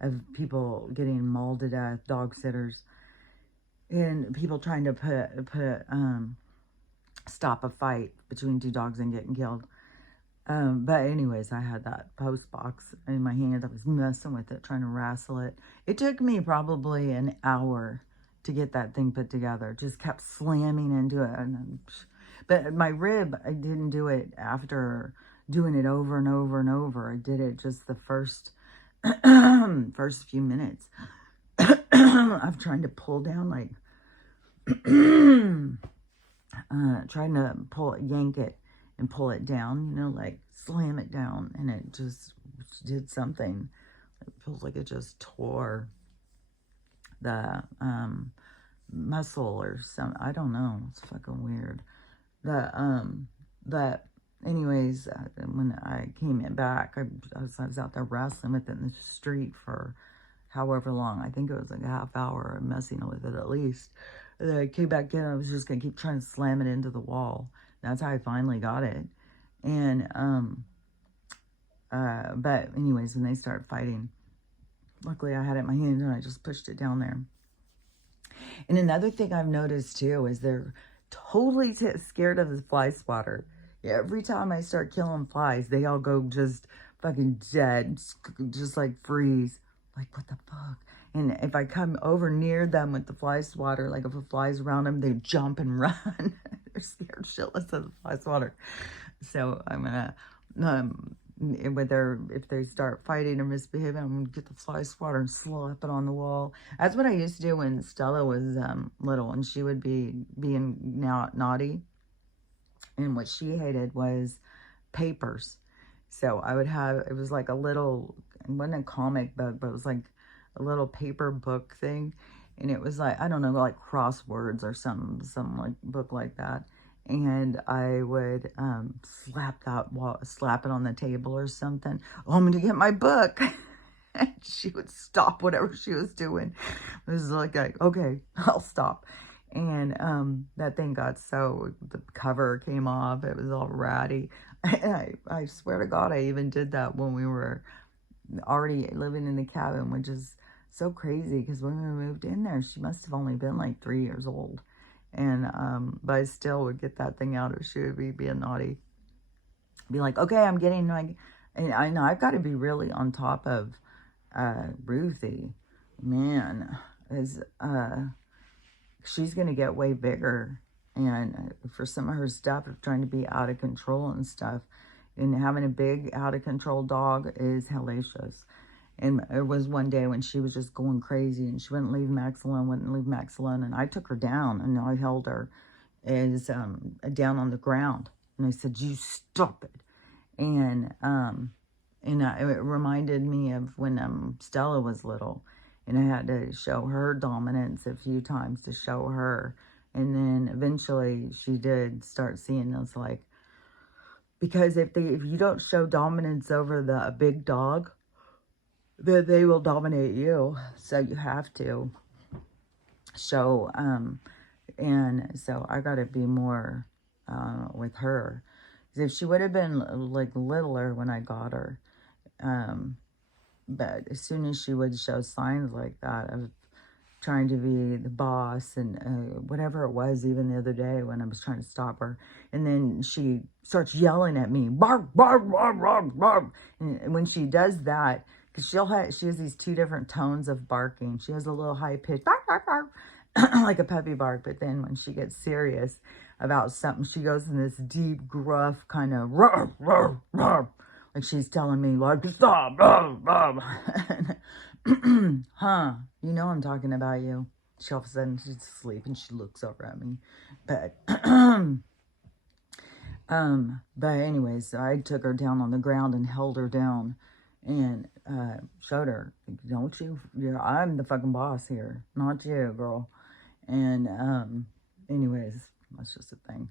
of people getting mauled to death, dog sitters, and people trying to stop a fight between 2 dogs and getting killed. But anyways, I had that post box in my hand. I was messing with it, trying to wrestle it. It took me probably an hour to get that thing put together. Just kept slamming into it. But my rib, I didn't do it after doing it over and over and over. I did it just the first few minutes of trying to pull down, like, trying to yank it and pull it down, like slam it down, and it just did something. It feels like it just tore the muscle or something. I don't know. It's fucking weird. Anyways, when I came back, I was out there wrestling with it in the street for however long. I think it was like a half hour messing with it at least. And then I came back in, I was just going to keep trying to slam it into the wall. That's how I finally got it. And, but anyways, when they started fighting, luckily I had it in my hand and I just pushed it down there. And another thing I've noticed too is they're totally scared of the fly swatter. Every time I start killing flies, they all go just fucking dead, just like freeze. Like, what the fuck? And if I come over near them with the fly swatter, like if a fly's around them, they jump and run. They're scared shitless of the fly swatter. So I'm gonna, if they start fighting or misbehaving, I'm gonna get the fly swatter and slap it on the wall. That's what I used to do when Stella was little, and she would be being naughty. And what she hated was papers. So I would have, it was like a little, it wasn't a comic book, but it was like a little paper book thing. And it was like, I don't know, like crosswords or some like book like that. And I would slap it on the table or something. Oh, I'm going to get my book. And she would stop whatever she was doing. It was like, okay, I'll stop. And that thing got so, the cover came off. It was all ratty. I swear to God, I even did that when we were already living in the cabin, which is so crazy because when we moved in there, she must have only been like 3 years old. And, but I still would get that thing out if she would be being naughty. Be like, okay, I'm getting like, and I know I've got to be really on top of Ruthie. Man, she's going to get way bigger. And for some of her stuff, of trying to be out of control and stuff, and having a big out of control dog is hellacious. And it was one day when she was just going crazy and she wouldn't leave Max alone, and I took her down and I held her as down on the ground, and I said, "You stop it." And it reminded me of when Stella was little, and I had to show her dominance a few times to show her. And then eventually she did start seeing us, like, because if you don't show dominance over a big dog, then they will dominate you. So you have to show, and so I got to be more with her. If she would have been like littler when I got her, but as soon as she would show signs like that of trying to be the boss and whatever it was, even the other day when I was trying to stop her, and then she starts yelling at me, bark, bark, bark, bark, bark. And when she does that, because she has these two different tones of barking. She has a little high pitch, bark, bark, bark, like a puppy bark, but then when she gets serious about something, she goes in this deep, gruff kind of roar, roar, roar, like she's telling me, like, stop, roar, roar. Huh, you know I'm talking about you. She all of a sudden, she's asleep and she looks over at me. But anyways, I took her down on the ground and held her down and showed her, don't you, I'm the fucking boss here, not you, girl. And anyways, that's just a thing.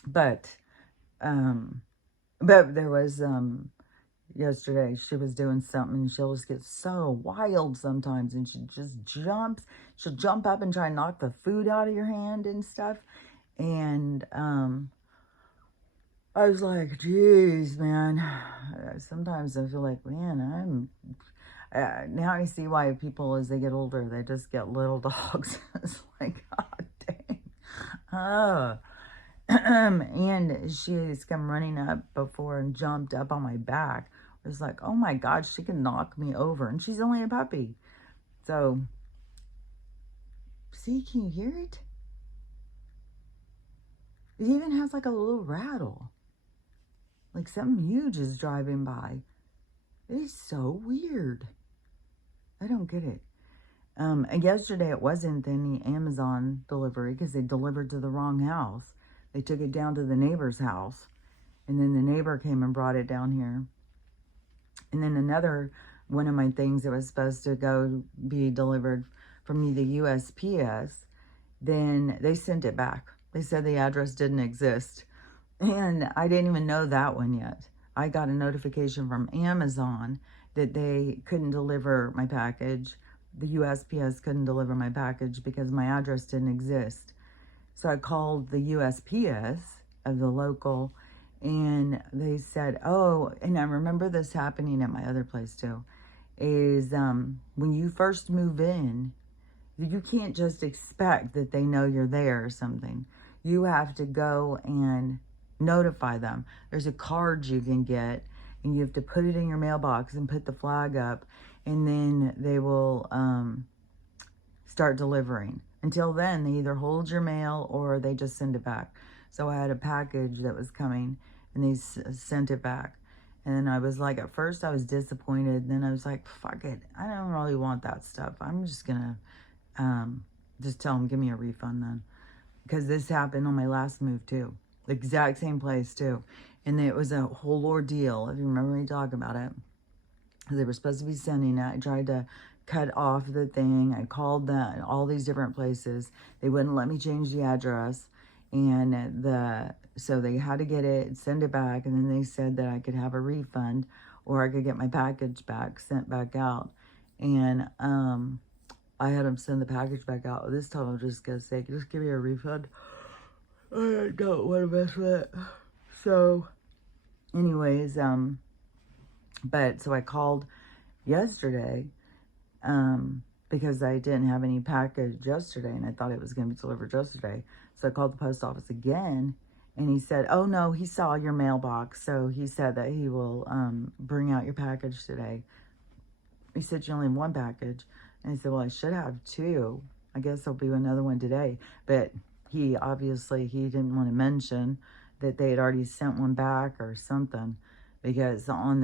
But there was yesterday, she was doing something, and she'll just get so wild sometimes, and she'll jump up and try and knock the food out of your hand and stuff. And I was like, geez, man. Sometimes I feel like, man, now I see why people, as they get older, they just get little dogs. It's like, god dang. Oh. And she's come running up before and jumped up on my back. It was like, oh my God, she can knock me over. And she's only a puppy. So, see, can you hear it? It even has like a little rattle. Like something huge is driving by. It is so weird. I don't get it. And yesterday it wasn't any Amazon delivery because they delivered to the wrong house. They took it down to the neighbor's house. And then the neighbor came and brought it down here. And then another one of my things that was supposed to be delivered from the USPS, then they sent it back. They said the address didn't exist. And I didn't even know that one yet. I got a notification from Amazon that they couldn't deliver my package. The USPS couldn't deliver my package because my address didn't exist. So I called the USPS of the local, and they said, oh, and I remember this happening at my other place too, is when you first move in, you can't just expect that they know you're there or something. you have to go and notify them. There's a card you can get, and you have to put it in your mailbox and put the flag up, and then they will start delivering. Until then, they either hold your mail or they just send it back. So I had a package that was coming, and they sent it back. And I was like, at first I was disappointed. Then I was like, fuck it. I don't really want that stuff. I'm just going to just tell them, give me a refund then. Because this happened on my last move too. The exact same place too. And it was a whole ordeal. If you remember me talking about it. They were supposed to be sending it. I tried to cut off the thing. I called all these different places. They wouldn't let me change the address. And so they had to get it, send it back. And then they said that I could have a refund or I could get my package back, sent back out. And I had them send the package back out. This time I'm just going to say, just give me a refund. I don't want to mess with it. So, anyways, but so I called yesterday because I didn't have any package yesterday and I thought it was going to be delivered yesterday. So I called the post office again and he said, oh no, he saw your mailbox. So he said that he will bring out your package today. He said you only have one package. And I said, well, I should have two. I guess there'll be another one today. But he didn't want to mention that they had already sent one back or something. Because on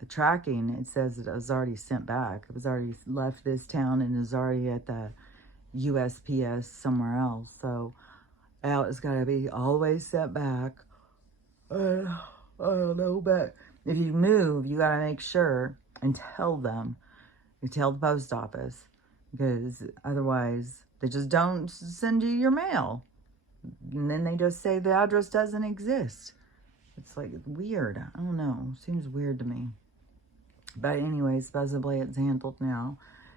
the tracking, it says that it was already sent back. It was already left this town and is already at the USPS somewhere else. So now it's got to be always sent back. I don't know, but if you move, you got to make sure and tell them. You tell the post office, because otherwise they just don't send you your mail. And then they just say the address doesn't exist. It's like weird. I don't know. Seems weird to me. But anyway, supposedly it's handled now.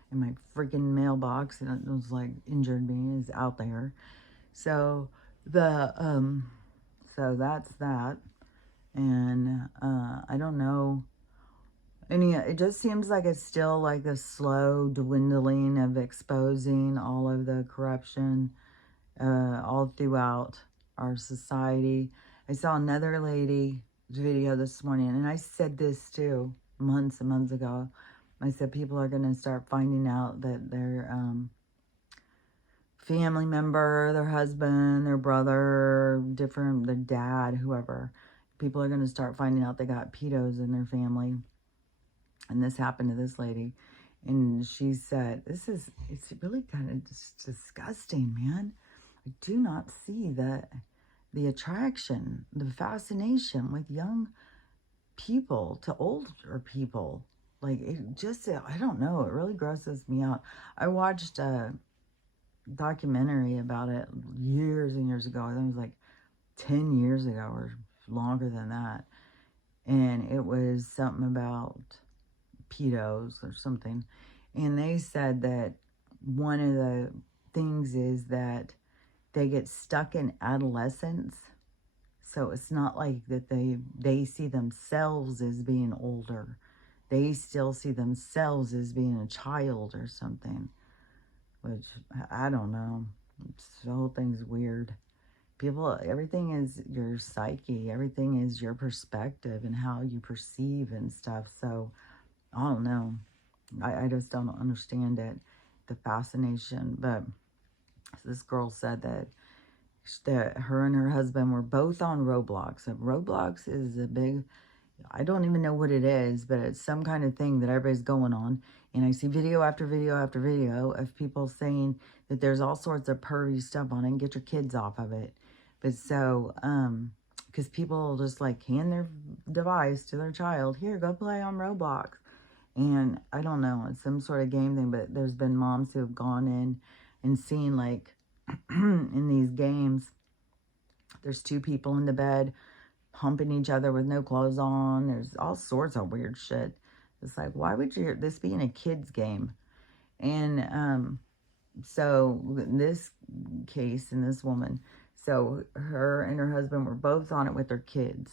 And my freaking mailbox, and it was like injured me, is out there. So so that's that. And I don't know. And yeah, it just seems like it's still like the slow dwindling of exposing all of the corruption all throughout our society. I saw another lady video this morning, and I said this too months and months ago. I said people are going to start finding out that their family member, their husband, their brother, their dad, whoever, people are going to start finding out they got pedos in their family. And this happened to this lady. And she said, it's really kind of disgusting, man. I do not see the attraction, the fascination with young people to older people. Like, it just, I don't know. It really grosses me out. I watched a documentary about it years and years ago. I think it was like 10 years ago or longer than that. And it was something about pedos or something, and they said that one of the things is that they get stuck in adolescence, so it's not like that they see themselves as being older. They still see themselves as being a child or something, which I don't know. The whole thing's weird. Everything is your psyche, everything is your perspective and how you perceive and stuff. So I don't know. I just don't understand it, the fascination. But this girl said that her and her husband were both on Roblox. And Roblox is a big, I don't even know what it is, but it's some kind of thing that everybody's going on. And I see video after video after video of people saying that there's all sorts of pervy stuff on it and get your kids off of it. But so, because people just like hand their device to their child, here, go play on Roblox. And I don't know, it's some sort of game thing, but there's been moms who have gone in and seen, like, in these games, there's two people in the bed humping each other with no clothes on. There's all sorts of weird shit. It's like, why would this be in a kid's game? And so in this case, in this woman, so her and her husband were both on it with their kids.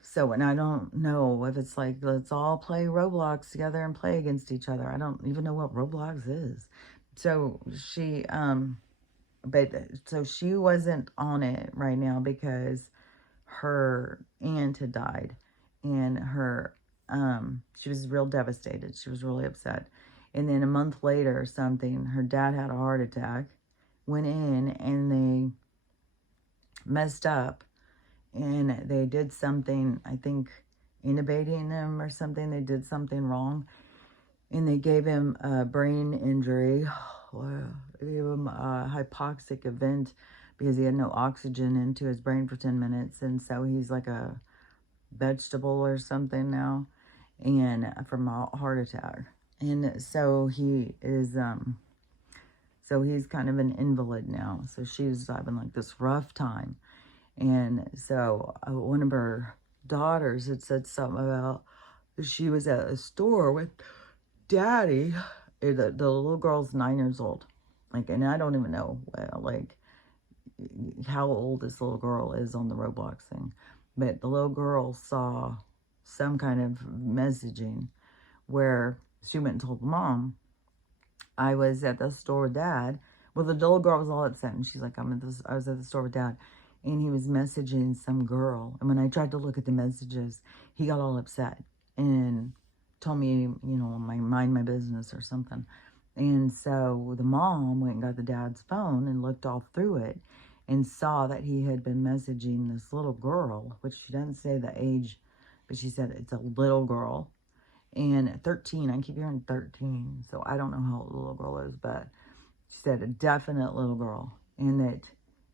So, and I don't know if it's like, let's all play Roblox together and play against each other. I don't even know what Roblox is. So she, but so she wasn't on it right now because her aunt had died, and she was real devastated. She was really upset. And then a month later or something, her dad had a heart attack, went in, and they messed up, and they did something, I think, intubating him or something. They did something wrong, and they gave him a brain injury. They gave him a hypoxic event because he had no oxygen into his brain for 10 minutes. And so he's like a vegetable or something now, and from a heart attack. And so he is, so he's kind of an invalid now. So she's having like this rough time. And so one of her daughters had said something about she was at a store with Daddy. The little girl's 9 years old. Like, and I don't even know, like, how old this little girl is on the Roblox thing. But the little girl saw some kind of messaging where she went and told the mom, I was at the store with Dad. Well, the little girl was all upset, and she's like, I was at the store with Dad, and he was messaging some girl. And when I tried to look at the messages, he got all upset and told me, you know, mind my business or something. And so the mom went and got the dad's phone and looked all through it and saw that he had been messaging this little girl, which she doesn't say the age, but she said it's a little girl. And 13, I keep hearing 13, so I don't know how old the little girl is, but she said a definite little girl. And that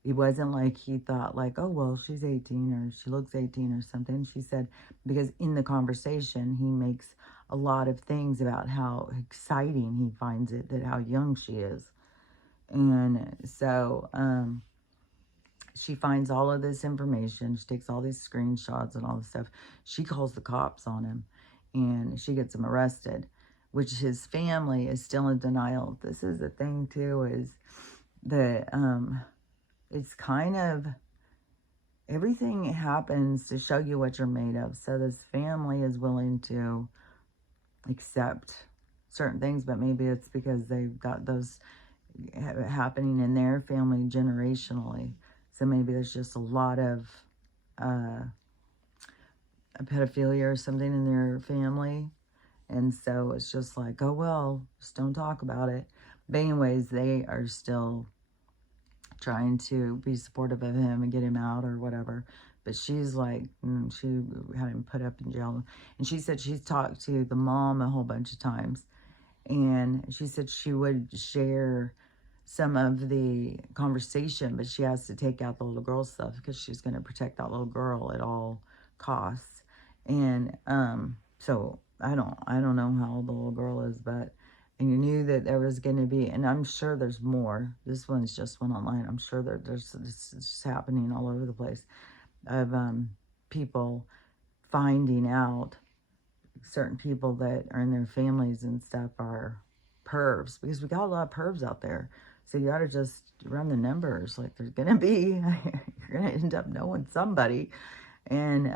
it wasn't like he thought like, oh, well, she's 18 or she looks 18 or something. She said, because in the conversation, he makes a lot of things about how exciting he finds it, that how young she is. And so she finds all of this information. She takes all these screenshots and all this stuff. She calls the cops on him, and she gets him arrested, which his family is still in denial. This is the thing, too, is that it's kind of, everything happens to show you what you're made of. So this family is willing to accept certain things, but maybe it's because they've got those happening in their family generationally. So maybe there's just a lot of pedophilia or something in their family. And so it's just like, oh, well, just don't talk about it. But anyways, they are still trying to be supportive of him and get him out or whatever. But she's like, she had him put up in jail. And she said she's talked to the mom a whole bunch of times. And she said she would share some of the conversation, but she has to take out the little girl stuff because she's going to protect that little girl at all costs. And so I don't know how old the little girl is, but, and you knew that there was going to be, and I'm sure there's more. This one's just one online. I'm sure that it's happening all over the place of people finding out certain people that are in their families and stuff are pervs, because we got a lot of pervs out there. So you got to just run the numbers. Like, there's going to be, you're going to end up knowing somebody. And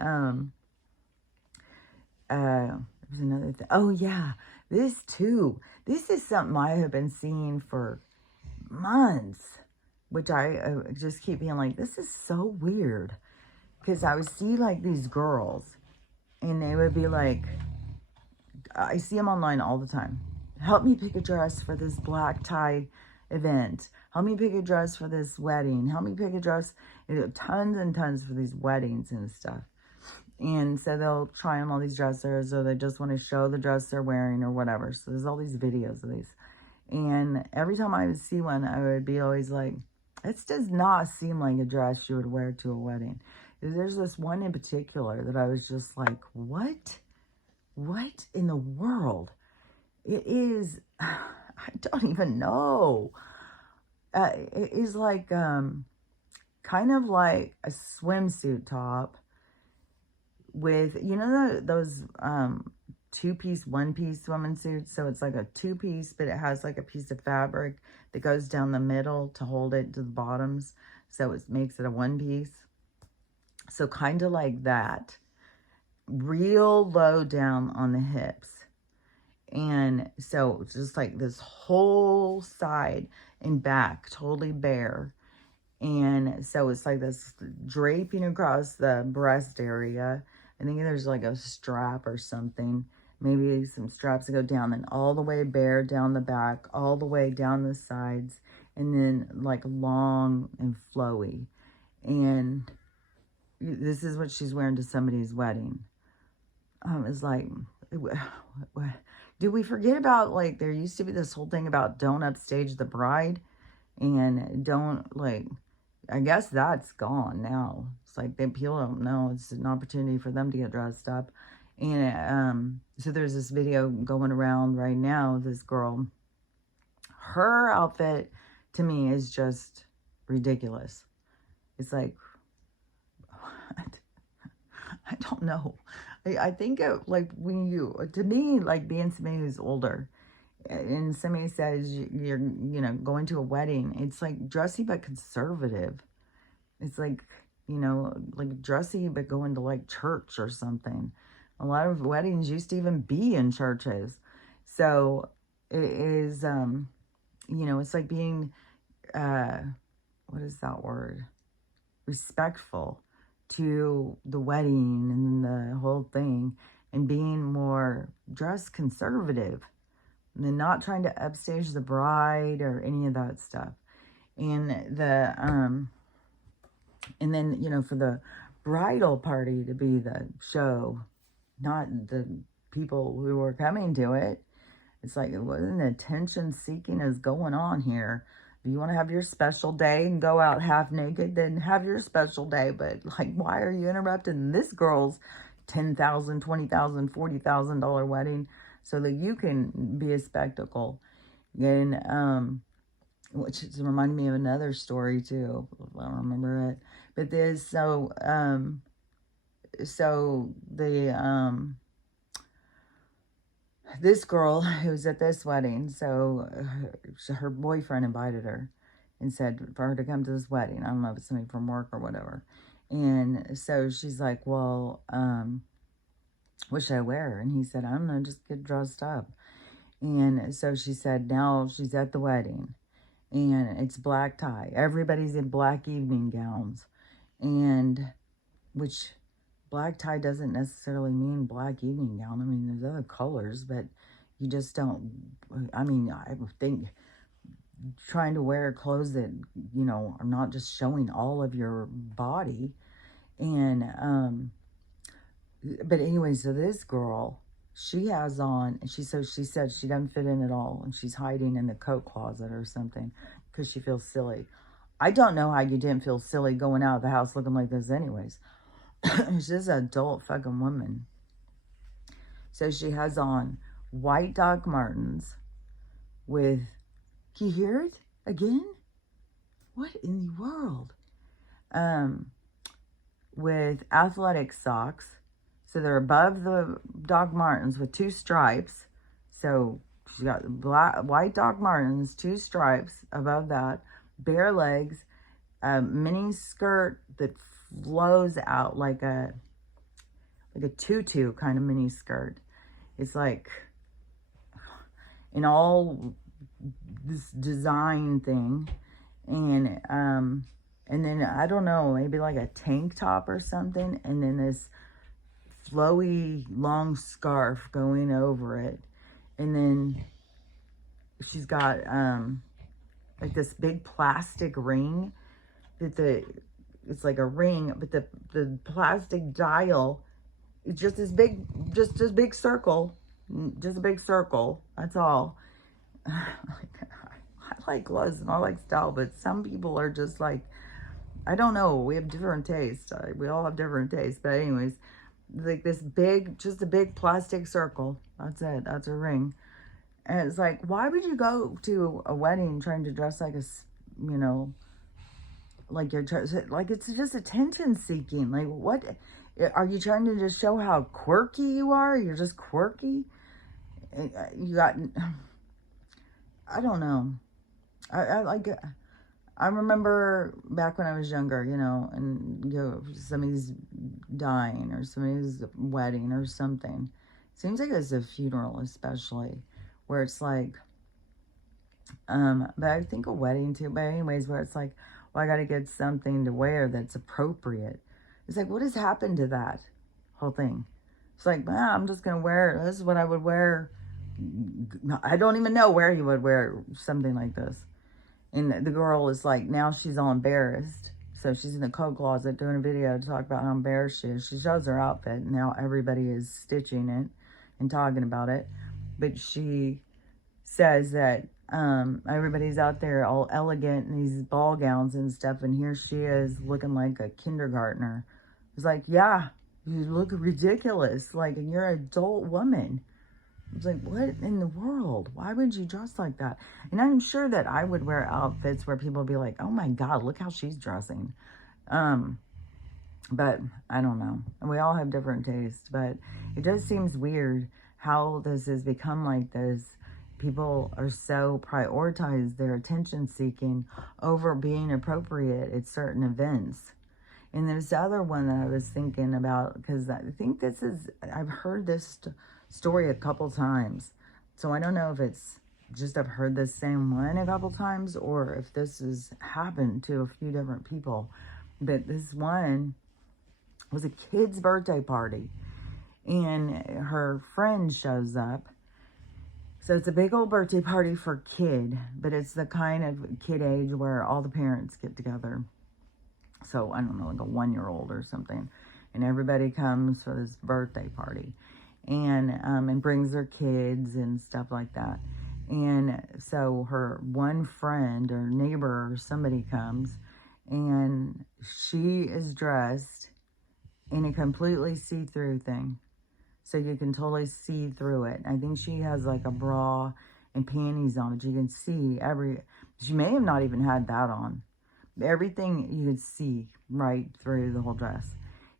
there's another thing. Oh, yeah. This, too. This is something I have been seeing for months, which I just keep being like, this is so weird. Because I would see, like, these girls, and they would be like, I see them online all the time. Help me pick a dress for this black tie event. Help me pick a dress for this wedding. Help me pick a dress. Tons and tons for these weddings and stuff. And so they'll try on all these dresses, or they just want to show the dress they're wearing or whatever. So there's all these videos of these. And every time I would see one, I would be always like, this does not seem like a dress you would wear to a wedding. There's this one in particular that I was just like, what? What in the world? It is, I don't even know. It is like, kind of like a swimsuit top with, you know, those two-piece, one-piece swimming suits. So it's like a two-piece, but it has like a piece of fabric that goes down the middle to hold it to the bottoms. So it makes it a one-piece. So kind of like that. Real low down on the hips. And so it's just like this whole side and back totally bare. And so it's like this draping across the breast area. I think there's like a strap or something. Maybe some straps that go down, then all the way bare down the back, all the way down the sides, and then like long and flowy. And this is what she's wearing to somebody's wedding. It's like, did we forget about, like, there used to be this whole thing about don't upstage the bride and don't, like, I guess that's gone now. It's like people don't know. It's an opportunity for them to get dressed up. And so there's this video going around right now. This girl, her outfit to me is just ridiculous. It's like, what? I don't know. I think like when you, to me, like being somebody who's older, and somebody says you're, going to a wedding, it's like dressy but conservative. It's like, like dressy but going to like church or something. A lot of weddings used to even be in churches. So it is, it's like being, what is that word? Respectful to the wedding and the whole thing, and being more dressed conservative and then not trying to upstage the bride or any of that stuff. And and then, for the bridal party to be the show, not the people who are coming to it. It's like, what an attention seeking is going on here. If you want to have your special day and go out half naked, then have your special day. But like, why are you interrupting this girl's $10,000, $20,000, $40,000 wedding so that you can be a spectacle? And which is reminding me of another story too. I don't remember it, but there's so the this girl who was at this wedding, so her boyfriend invited her and said for her to come to this wedding. I don't know if it's somebody from work or whatever. And so she's like, well, what should I wear? And he said, I don't know, just get dressed up. And so she said, now she's at the wedding and it's black tie. Everybody's in black evening gowns, and which black tie doesn't necessarily mean black evening gown. I mean, there's other colors, but you just don't, I mean, I think trying to wear clothes that, are not just showing all of your body. And, but anyway, so this girl, she has on, and she said she doesn't fit in at all, and she's hiding in the coat closet or something because she feels silly. I don't know how you didn't feel silly going out of the house looking like this anyways. She's just an adult fucking woman. So she has on white Doc Martens with, can you hear it again? What in the world? With athletic socks. So they're above the Doc Martens with 2 stripes. So she's got white Doc Martens, 2 stripes above that. Bare legs, a mini skirt that flows out like a tutu kind of mini skirt. It's like in all this design thing, and then I don't know, maybe like a tank top or something, and then this flowy long scarf going over it, and then she's got like this big plastic ring that it's like a ring, but the plastic dial is just this big, just a big circle, that's all. I like clothes and I like style, but some people are just like, I don't know, we have different tastes. We all have different tastes, but anyways, like this big, just a big plastic circle, that's it, that's a ring. And it's like, why would you go to a wedding trying to dress like a, like you're like, it's just attention seeking. Like, what are you trying to just show how quirky you are? You're just quirky. You got, I don't know. I remember back when I was younger, and somebody's dying or somebody's wedding or something. Seems like it's a funeral, especially, where it's like, but I think a wedding too, but anyways, where it's like, well, I got to get something to wear that's appropriate. It's like, what has happened to that whole thing? It's like, well, I'm just going to wear, this is what I would wear. I don't even know where you would wear something like this. And the girl is like, now she's all embarrassed. So she's in the coat closet doing a video to talk about how embarrassed she is. She shows her outfit. And now everybody is stitching it and talking about it. But she says that everybody's out there all elegant in these ball gowns and stuff. And here she is looking like a kindergartner. It's like, yeah, you look ridiculous. Like, and you're an adult woman. It's like, what in the world? Why would you dress like that? And I'm sure that I would wear outfits where people would be like, oh my God, look how she's dressing. But I don't know. And we all have different tastes, but it just seems weird how this has become like this. People are so prioritize their attention seeking over being appropriate at certain events. And there's the other one that I was thinking about, because I think this is, I've heard this story a couple times. So I don't know if it's just I've heard the same one a couple times or if this has happened to a few different people. But this one was a kid's birthday party. And her friend shows up. So it's a big old birthday party for kid, but it's the kind of kid age where all the parents get together. So I don't know, like a 1-year-old or something. And everybody comes for this birthday party. And brings their kids and stuff like that. And so her one friend or neighbor or somebody comes, and she is dressed in a completely see-through thing. So you can totally see through it. I think she has like a bra and panties on, but you can see she may have not even had that on. Everything you could see right through the whole dress.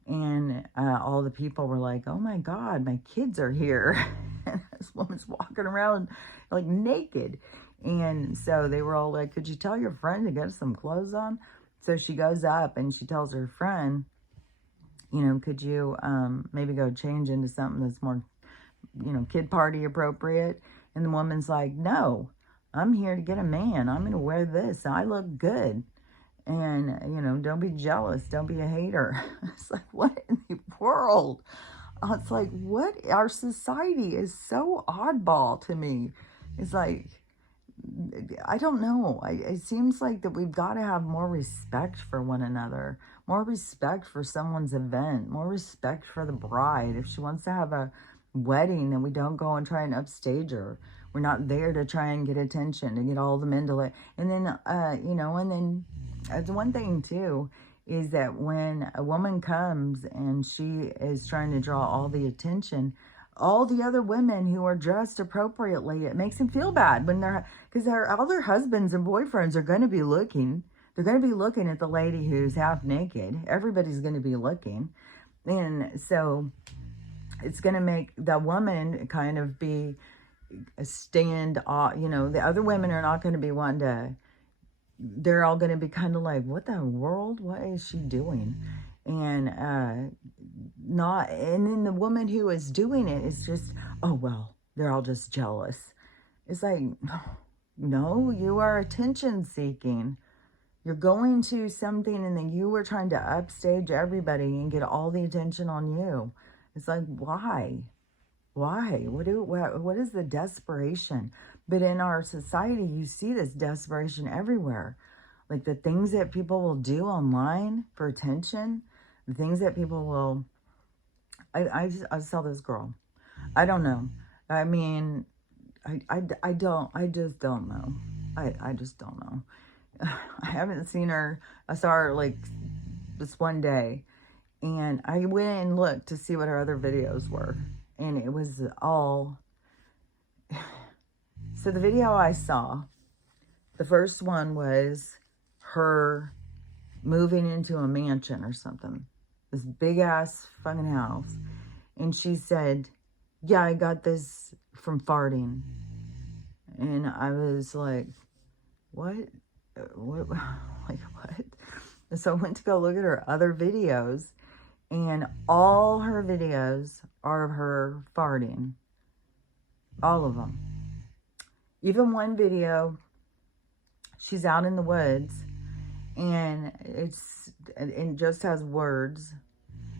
And all the people were like, oh my God, my kids are here. And this woman's walking around like naked. And so they were all like, could you tell your friend to get some clothes on? So she goes up and she tells her friend, you know, could you maybe go change into something that's more, you know, kid party appropriate? And the woman's like, no, I'm here to get a man. I'm going to wear this. I look good. And, you know, don't be jealous. Don't be a hater. It's like, what in the world? It's like, what? Our society is so oddball to me. It's like, I don't know. It seems like that we've got to have more respect for one another. More respect for someone's event. More respect for the bride. If she wants to have a wedding, then we don't go and try and upstage her. We're not there to try and get attention, to get all the men to let. And then, you know, and then... the one thing too is that when a woman comes and she is trying to draw all the attention, all the other women who are dressed appropriately, it makes them feel bad when because all their husbands and boyfriends are going to be looking. They're going to be looking at the lady who's half naked. Everybody's going to be looking. And so it's going to make the woman kind of be a stand off. You know, the other women are not going to be wanting to, they're all going to be kind of like, what the world? What is she doing? And then the woman who is doing it is just, oh, well, they're all just jealous. It's like, no, you are attention seeking. You're going to something and then you were trying to upstage everybody and get all the attention on you. It's like, why? Why? What is the desperation? But in our society, you see this desperation everywhere. Like the things that people will do online for attention, the things that people will... I saw this girl. I don't know. I mean, I just don't know. I just don't know. I haven't seen her. I saw her like this one day. And I went and looked to see what her other videos were. And it was all... So the video I saw, the first one was her moving into a mansion or something. This big ass fucking house. And she said, yeah, I got this from farting. And I was like, what? Like, what? And so I went to go look at her other videos. And all her videos are of her farting. All of them. Even one video, she's out in the woods, and it just has words,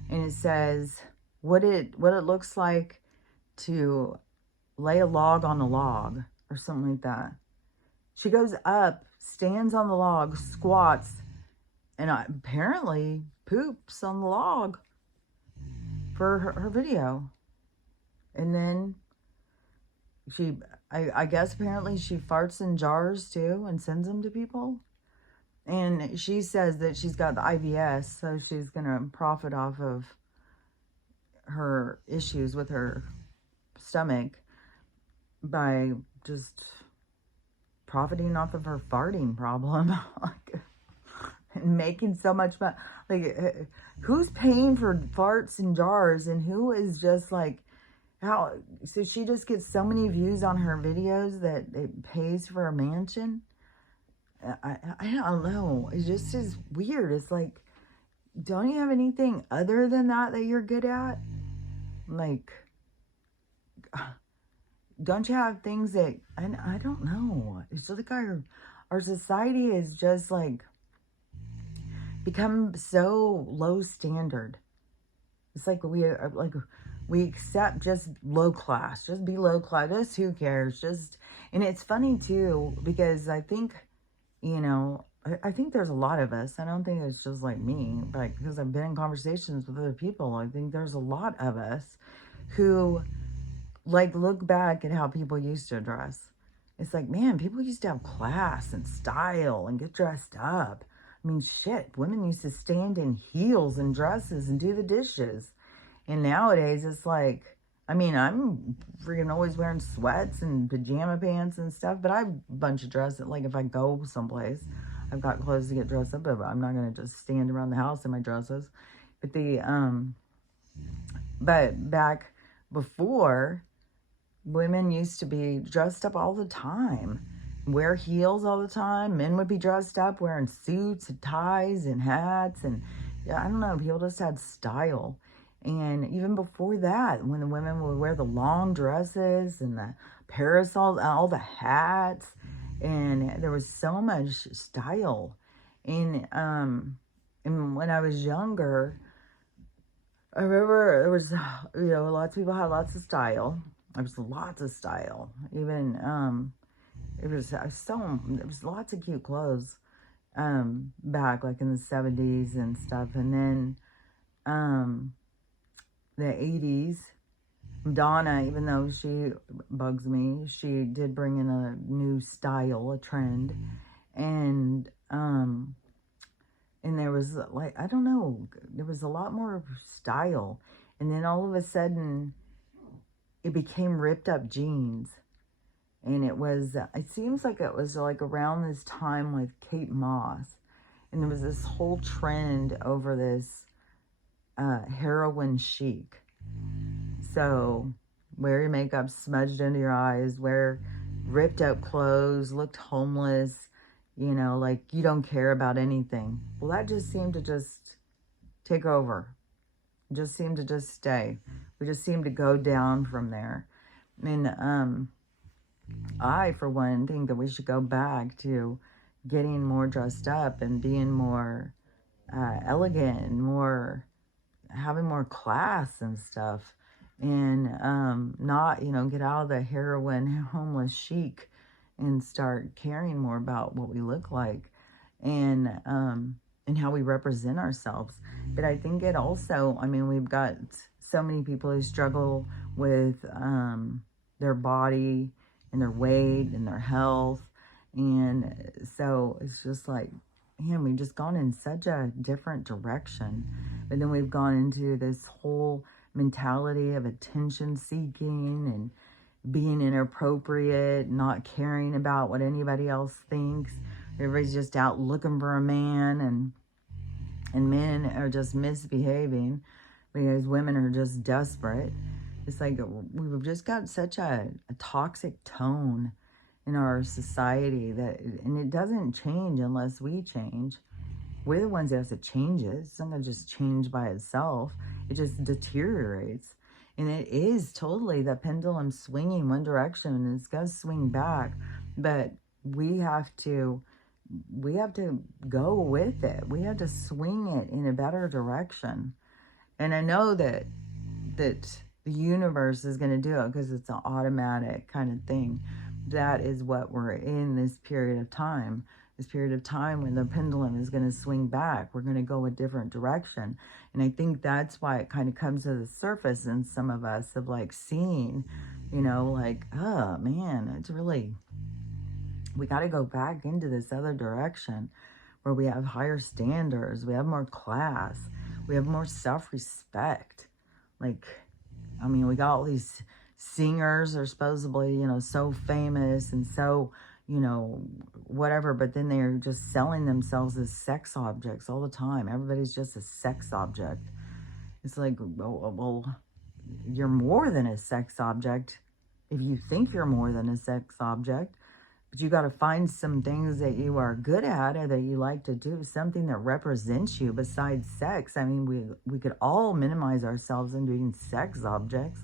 and it says what it looks like to lay a log on a log or something like that. She goes up, stands on the log, squats, and apparently poops on the log for her video. And then I guess apparently she farts in jars too and sends them to people. And she says that she's got the IBS, so she's going to profit off of her issues with her stomach by just profiting off of her farting problem. Like, and making so much money. Like, who's paying for farts in jars, and who is just like, how? So she just gets so many views on her videos that it pays for a mansion. I don't know. It just is weird. It's like, don't you have anything other than that you're good at? Like, don't you have things that, I don't know. It's just like our society is just like become so low standard. It's like we accept just low class, just be low class, just who cares? And it's funny too, because I think, I think there's a lot of us. I don't think it's just like me, but because I've been in conversations with other people, I think there's a lot of us who like look back at how people used to dress. It's like, man, people used to have class and style and get dressed up. I mean, shit, women used to stand in heels and dresses and do the dishes. And nowadays it's like, I mean, I'm freaking always wearing sweats and pajama pants and stuff, but I have a bunch of dresses. Like if I go someplace, I've got clothes to get dressed up, but I'm not going to just stand around the house in my dresses. But back before, women used to be dressed up all the time, wear heels all the time. Men would be dressed up wearing suits and ties and hats, and I don't know, people just had style. And even before that, when the women would wear the long dresses and the parasols, all the hats, and there was so much style. And when I was younger, I remember there was, lots of people had lots of style. There was lots of style. Even there was lots of cute clothes back like in the 70s and stuff. And then the 80s, Donna, even though she bugs me, she did bring in a new style, a trend. And there was like, I don't know, there was a lot more style. And then all of a sudden it became ripped up jeans. And it seems like it was like around this time with Kate Moss. And there was this whole trend over this heroin chic. So wear your makeup smudged into your eyes, wear ripped up clothes, looked homeless, like you don't care about anything. Well, that just seemed to just take over. It just seemed to just stay. We just seemed to go down from there. And I, for one, think that we should go back to getting more dressed up and being more elegant and more, having more class and stuff. And not, get out of the heroin, homeless chic and start caring more about what we look like and how we represent ourselves. But I think it also, we've got so many people who struggle with their body and their weight and their health. And so it's just like, man, we've just gone in such a different direction. But then we've gone into this whole mentality of attention seeking and being inappropriate, not caring about what anybody else thinks. Everybody's just out looking for a man, and men are just misbehaving because women are just desperate. It's like we've just got such a toxic tone in our society and it doesn't change unless we change. we're the ones that have to change it. It's not going to just change by itself. It just deteriorates. And it is totally the pendulum swinging one direction, and it's going to swing back. But we have to go with it. We have to swing it in a better direction. And I know that the universe is going to do it because it's an automatic kind of thing. That is what we're in this period of time. This period of time when the pendulum is going to swing back. We're going to go a different direction. And I think that's why it kind of comes to the surface in some of us of like seeing, you know, like, oh man, it's really, we got to go back into this other direction where we have higher standards. We have more class. We have more self-respect. Like, I mean, we got all these singers are supposedly, you know, so famous and so, you know, whatever, but then they're just selling themselves as sex objects all the time. Everybody's just a sex object. It's like, well, you're more than a sex object if you think you're more than a sex object. But you got to find some things that you are good at or that you like to do, something that represents you besides sex. I mean, we could all minimize ourselves into being sex objects.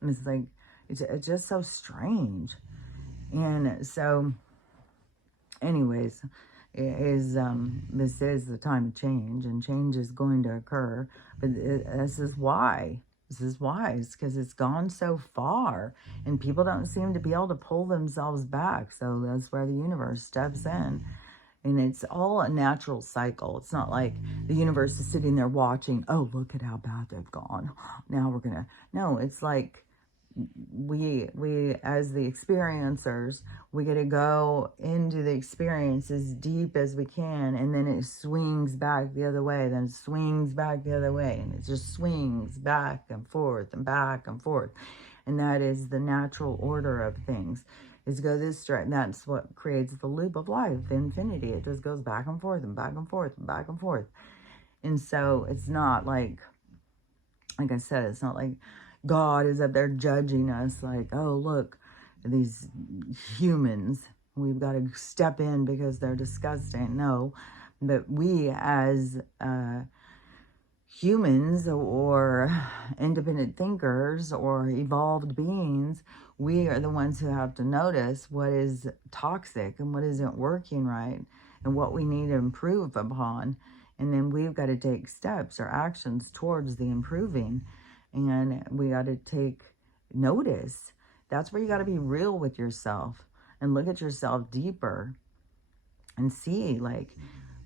And it's like, it's just so strange. And so, anyways, this is the time of change, and change is going to occur. But this is why. This is why. It's because it's gone so far, and people don't seem to be able to pull themselves back. So that's where the universe steps in. And it's all a natural cycle. It's not like the universe is sitting there watching, oh, look at how bad they've gone. Now we're going to... No, it's like we as the experiencers, we get to go into the experience as deep as we can, and then it swings back the other way, then it swings back the other way, and it just swings back and forth and back and forth. And that is the natural order of things, is go this direction. That's what creates the loop of life, infinity. It just goes back and forth and back and forth and back and forth. And so it's not like I said, it's not like God is up there judging us like, oh, look, these humans, we've got to step in because they're disgusting. No, but we as humans or independent thinkers or evolved beings, we are the ones who have to notice what is toxic and what isn't working right and what we need to improve upon. And then we've got to take steps or actions towards the improving. And we got to take notice. That's where you got to be real with yourself and look at yourself deeper and see, like,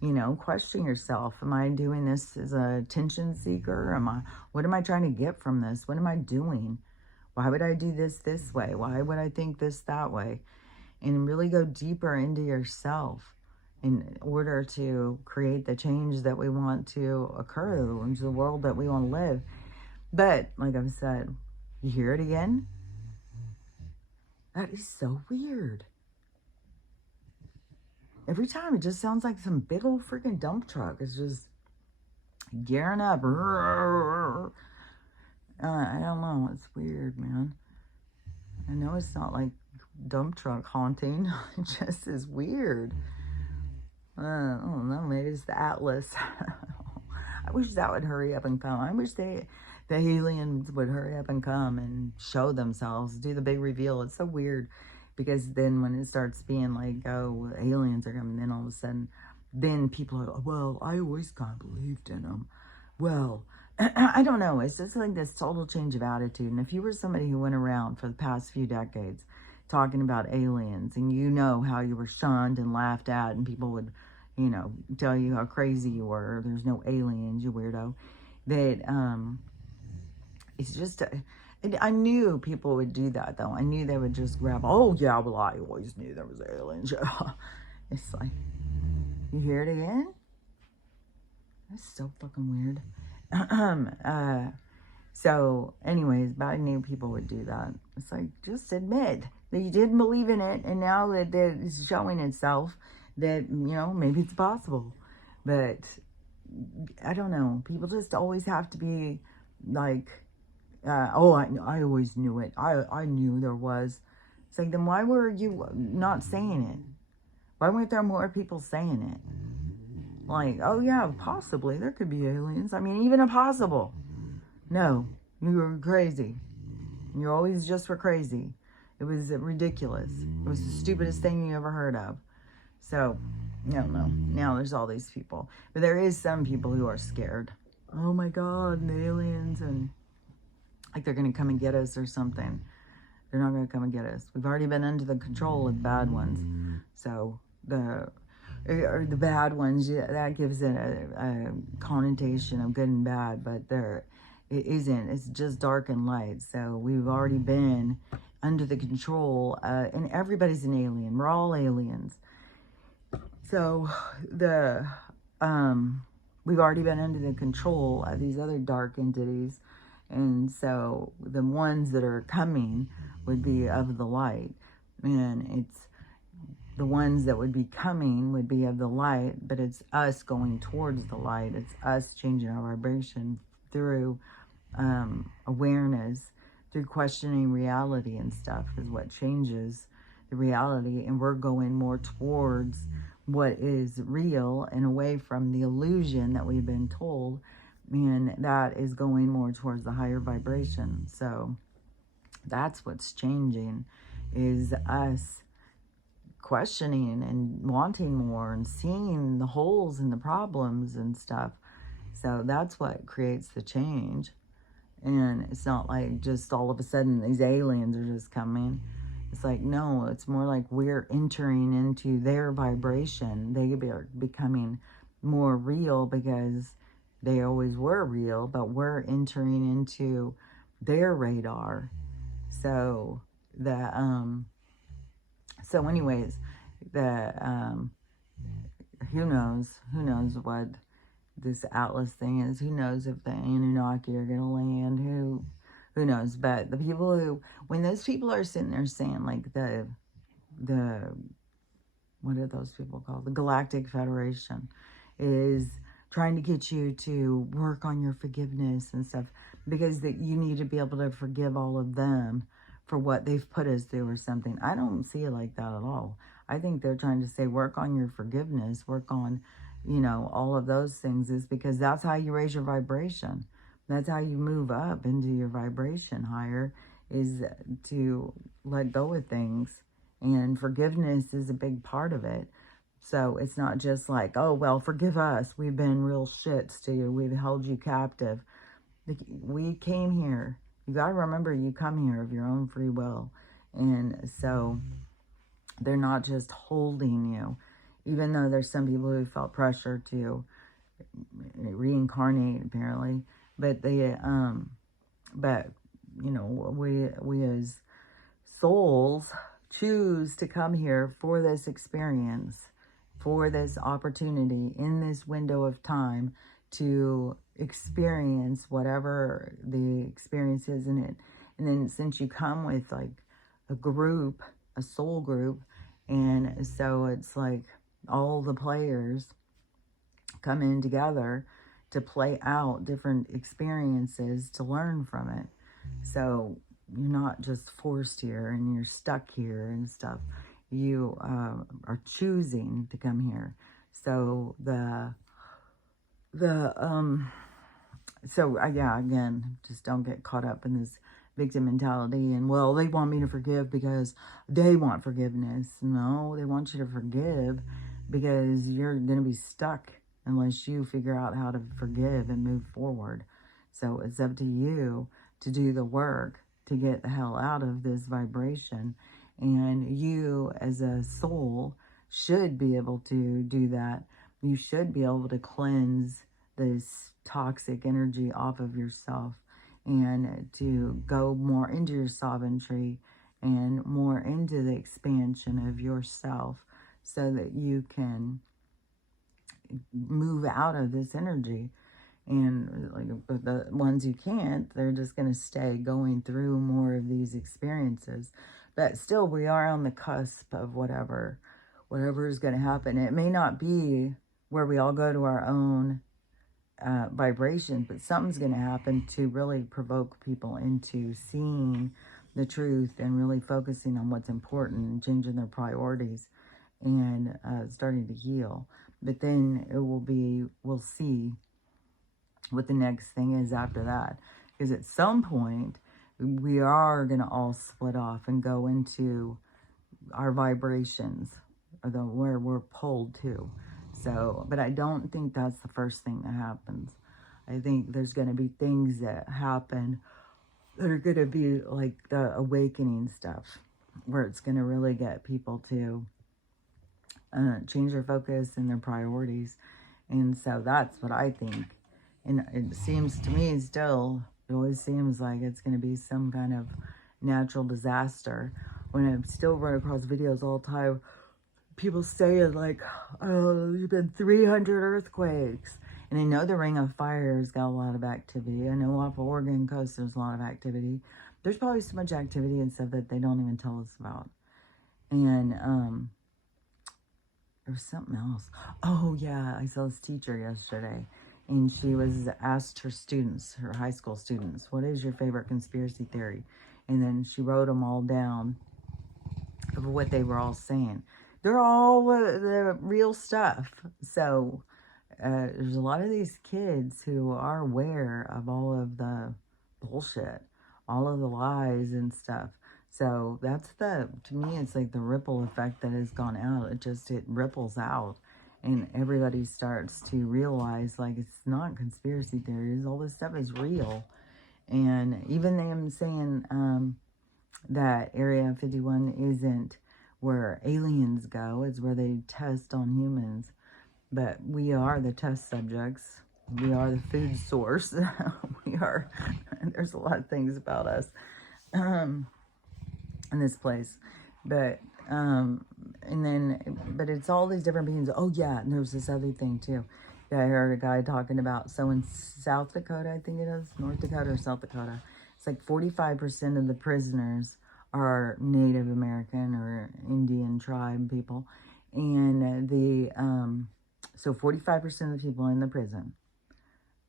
you know, question yourself. Am I doing this as a attention seeker? What am I trying to get from this? What am I doing? Why would I do this way? Why would I think this that way? And really go deeper into yourself in order to create the change that we want to occur into the world that we want to live. But, like I've said, you hear it again? That is so weird. Every time it just sounds like some big old freaking dump truck. It's just gearing up. I don't know. It's weird, man. I know it's not like dump truck haunting. It just is weird. I don't know. Maybe it's the Atlas. I wish that would hurry up and come. I wish the aliens would hurry up and come and show themselves, do the big reveal. It's so weird because then when it starts being like, oh, aliens are coming, then all of a sudden, then people are like, well, I always kind of believed in them. Well, I don't know. It's just like this total change of attitude. And if you were somebody who went around for the past few decades talking about aliens, and you know how you were shunned and laughed at, and people would, you know, tell you how crazy you were, there's no aliens, you weirdo, that, it's just, I knew people would do that, though. I knew they would just grab, oh, yeah, well, I always knew there was aliens. It's like, you hear it again? That's so fucking weird. So, anyways, but I knew people would do that. It's like, just admit that you didn't believe in it, and now that it's showing itself that, you know, maybe it's possible. But, I don't know. People just always have to be, like... oh, I always knew it. I knew there was. It's like, then why were you not saying it? Why weren't there more people saying it? Like, oh yeah, possibly there could be aliens. I mean, even impossible. No, you were crazy. You always just were crazy. It was ridiculous. It was the stupidest thing you ever heard of. So, I don't know. Now there's all these people. But there is some people who are scared. Oh my God, the aliens, and like they're going to come and get us or something. They're not going to come and get us. We've already been under the control of bad ones. So, the bad ones, yeah, that gives it a connotation of good and bad, but it isn't. It's just dark and light. So we've already been under the control, and everybody's an alien. We're all aliens. So we've already been under the control of these other dark entities, and so the ones that are coming would be of the light, and it's the ones that would be coming would be of the light, but it's us going towards the light. It's us changing our vibration through awareness, through questioning reality and stuff is what changes the reality. And we're going more towards what is real and away from the illusion that we've been told. And that is going more towards the higher vibration. So that's what's changing, is us questioning and wanting more and seeing the holes in the problems and stuff. So that's what creates the change. And it's not like just all of a sudden these aliens are just coming. It's like, no, it's more like we're entering into their vibration. They are becoming more real because they always were real, but we're entering into their radar. So anyways, who knows what this Atlas thing is. Who knows if the Anunnaki are going to land? Who knows? But the people who, when those people are sitting there saying, like, the what are those people called? The Galactic Federation is trying to get you to work on your forgiveness and stuff, because that you need to be able to forgive all of them for what they've put us through or something. I don't see it like that at all. I think they're trying to say, work on your forgiveness, work on, all of those things, is because that's how you raise your vibration. That's how you move up into your vibration higher, is to let go of things. And forgiveness is a big part of it. So it's not just like, oh, well, forgive us. We've been real shits to you. We've held you captive. We came here. You got to remember, you come here of your own free will. And so they're not just holding you, even though there's some people who felt pressure to reincarnate, apparently. But we as souls choose to come here for this experience, for this opportunity in this window of time to experience whatever the experience is in it. And then since you come with like a group, a soul group, and so it's like all the players come in together to play out different experiences to learn from it. So you're not just forced here and you're stuck here and stuff. You are choosing to come here. So again, just don't get caught up in this victim mentality and, well, they want me to forgive because they want forgiveness. No, they want you to forgive because you're going to be stuck unless you figure out how to forgive and move forward. So it's up to you to do the work to get the hell out of this vibration. And you as a soul should be able to do that. You should be able to cleanse this toxic energy off of yourself and to go more into your sovereignty and more into the expansion of yourself so that you can move out of this energy. And like the ones you can't, they're just going to stay going through more of these experiences. But still, we are on the cusp of whatever is going to happen. It may not be where we all go to our own vibration, but something's going to happen to really provoke people into seeing the truth and really focusing on what's important and changing their priorities and starting to heal. But then we'll see what the next thing is after that. Because at some point, we are going to all split off and go into our vibrations, or where we're pulled to. So, but I don't think that's the first thing that happens. I think there's going to be things that happen that are going to be like the awakening stuff, where it's going to really get people to change their focus and their priorities. And so that's what I think. And it seems to me still, it always seems like it's going to be some kind of natural disaster. When I still run across videos all the time, people saying like, oh, there's been 300 earthquakes. And I know the Ring of Fire has got a lot of activity. I know off of Oregon coast there's a lot of activity. There's probably so much activity and stuff that they don't even tell us about. And there was something else. Oh yeah, I saw this teacher yesterday, and she was asked her students, her high school students, what is your favorite conspiracy theory? And then she wrote them all down of what they were all saying. They're all the real stuff. So there's a lot of these kids who are aware of all of the bullshit, all of the lies and stuff. So that's to me, it's like the ripple effect that has gone out. It ripples out. And everybody starts to realize, like, it's not conspiracy theories. All this stuff is real. And even them saying that Area 51 isn't where aliens go. It's where they test on humans. But we are the test subjects. We are the food source. We are, there's a lot of things about us in this place. But but it's all these different beings. Oh yeah, and there was this other thing too. Yeah, I heard a guy talking about, so in South Dakota, I think it is, North Dakota or South Dakota, it's like 45% of the prisoners are Native American or Indian tribe people. And so 45% of the people in the prison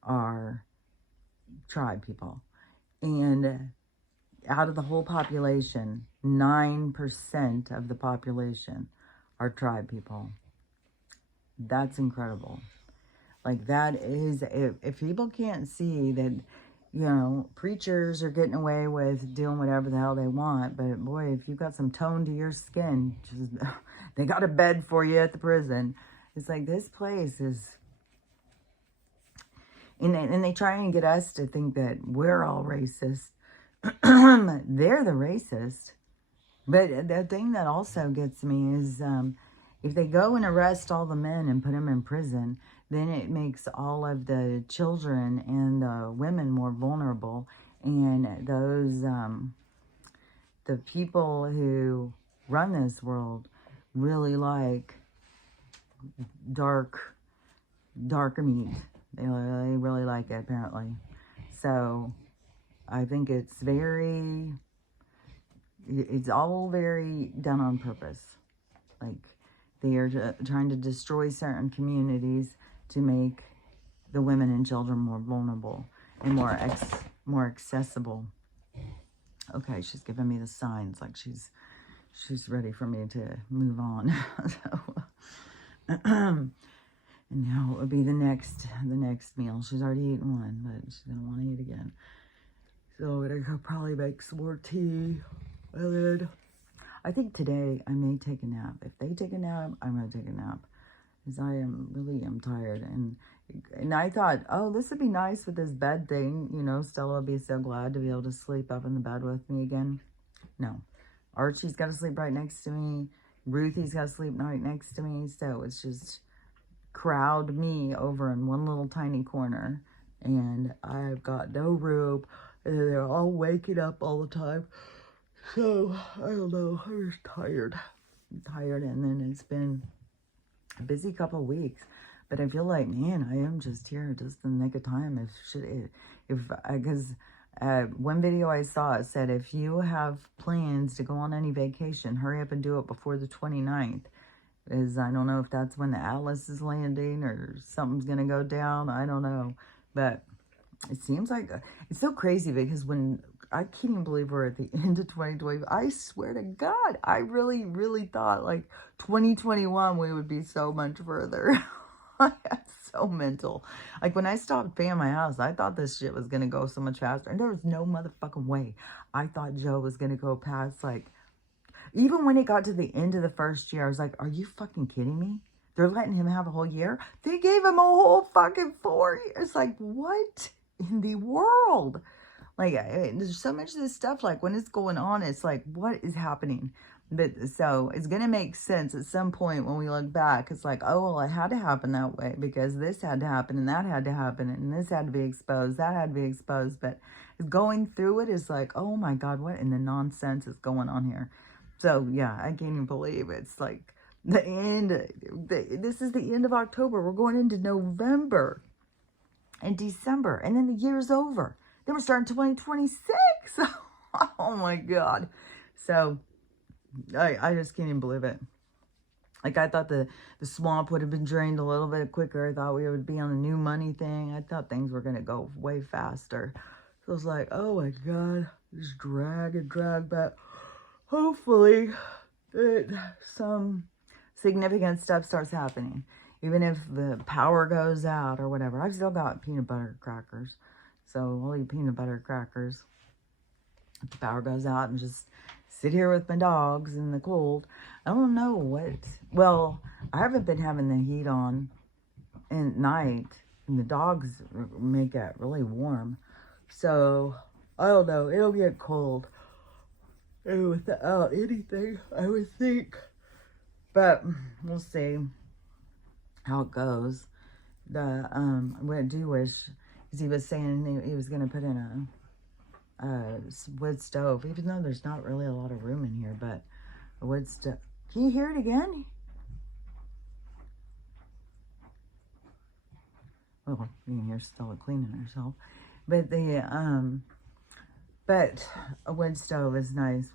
are tribe people. And out of the whole population, 9% of the population are tribe people. That's incredible. Like, that is, if people can't see that, you know, preachers are getting away with doing whatever the hell they want, but boy, if you've got some tone to your skin, just, they got a bed for you at the prison. It's like, this place is, and they try and get us to think that we're all racist. They're the racist. But the thing that also gets me is, if they go and arrest all the men and put them in prison, then it makes all of the children and the women more vulnerable. And those, the people who run this world really like darker meat. They really like it, apparently. So I think it's all very done on purpose. Like, they are trying to destroy certain communities to make the women and children more vulnerable and more accessible. Okay, she's giving me the signs, like she's ready for me to move on. So, and now it would be the next meal. She's already eaten one, but she's gonna want to eat again. So I'm gonna go probably make some more tea. And then I think today I may take a nap. If they take a nap, I'm gonna take a nap, because I am tired. And I thought, oh, this would be nice with this bed thing. You know, Stella would be so glad to be able to sleep up in the bed with me again. No, Archie's got to sleep right next to me. Ruthie's got to sleep right next to me. So it's just crowd me over in one little tiny corner, and I've got no room, and they're all waking up all the time. So I don't know, I'm just tired. And then it's been a busy couple of weeks, but I feel like, man, I am just here just in the nick of time. Because one video I saw, it said, if you have plans to go on any vacation, hurry up and do it before the 29th. I don't know if that's when the Atlas is landing or something's going to go down. I don't know. But it seems like, it's so crazy, because when I can't even believe we're at the end of 2020. I swear to God, I really, really thought like 2021 we would be so much further. I am so mental. Like when I stopped paying my house, I thought this shit was gonna go so much faster, and there was no motherfucking way. I thought Joe was gonna go past like, even when it got to the end of the first year, I was like, are you fucking kidding me? They're letting him have a whole year? They gave him a whole fucking 4 years. Like, what in the world? Like, there's so much of this stuff, like, when it's going on, it's like, what is happening? But, so, it's going to make sense at some point when we look back. It's like, oh, well, it had to happen that way because this had to happen and that had to happen and this had to be exposed, that had to be exposed. But going through it is like, oh, my God, what in the nonsense is going on here? So, yeah, I can't even believe it's like the end. This is the end of October. We're going into November and December, and then the year's over. Then we're starting 2026. Oh my God. So I just can't even believe it. Like, I thought the swamp would have been drained a little bit quicker. I thought we would be on a new money thing. I thought things were going to go way faster. So it was like, oh my God, just drag and drag. But hopefully some significant stuff starts happening. Even if the power goes out or whatever. I've still got peanut butter crackers. So I'll eat peanut butter crackers if the power goes out and just sit here with my dogs in the cold. I don't know what. Well, I haven't been having the heat on at night. And the dogs make it really warm. So, I don't know. It'll get cold. And without anything, I would think. But we'll see how it goes. What I do wish, because he was saying he was going to put in a wood stove, even though there's not really a lot of room in here, but a wood stove. Can you hear it again? Well, you can hear Stella cleaning herself. But but a wood stove is nice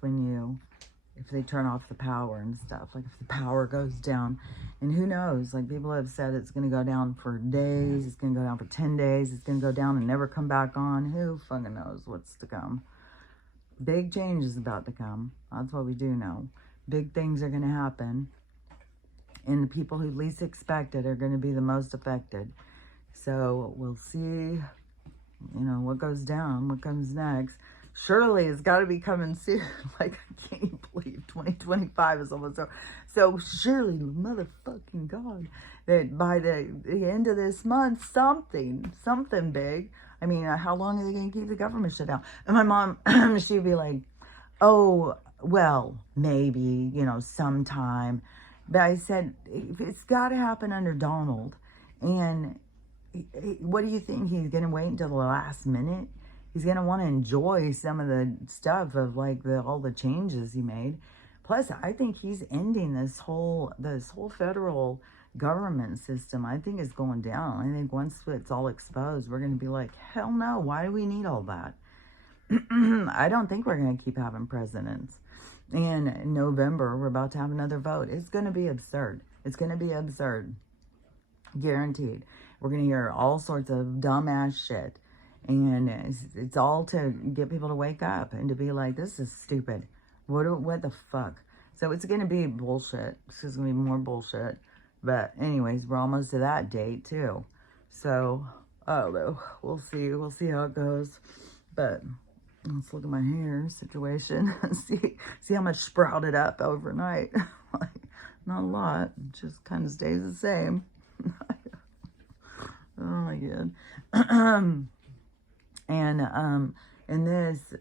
if they turn off the power and stuff, like if the power goes down, and who knows, like people have said it's going to go down for days, it's going to go down for 10 days, it's going to go down and never come back on. Who fucking knows what's to come? Big change is about to come. That's what we do know. Big things are going to happen, and the people who least expect it are going to be the most affected. So we'll see, what goes down, what comes next. Surely it's got to be coming soon. Like, I can't even believe 2025 is almost over. So surely, motherfucking God, that by the end of this month, something big. I mean, how long are they going to keep the government shut down? And my mom, she'd be like, oh, well, maybe, sometime. But I said, it's got to happen under Donald. And what do you think? He's going to wait until the last minute? He's going to want to enjoy some of the stuff of like all the changes he made. Plus, I think he's ending this whole federal government system. I think it's going down. I think once it's all exposed, we're going to be like, hell no, why do we need all that? I don't think we're going to keep having presidents. And in November, we're about to have another vote. It's going to be absurd. It's going to be absurd. Guaranteed. We're going to hear all sorts of dumbass shit. And it's all to get people to wake up and to be like, this is stupid. What the fuck? So it's going to be bullshit. It's going to be more bullshit. But anyways, we're almost to that date too. So, I don't know. We'll see. We'll see how it goes. But let's look at my hair situation. see how much sprouted up overnight. Like, not a lot. It just kind of stays the same. Oh my God. And this,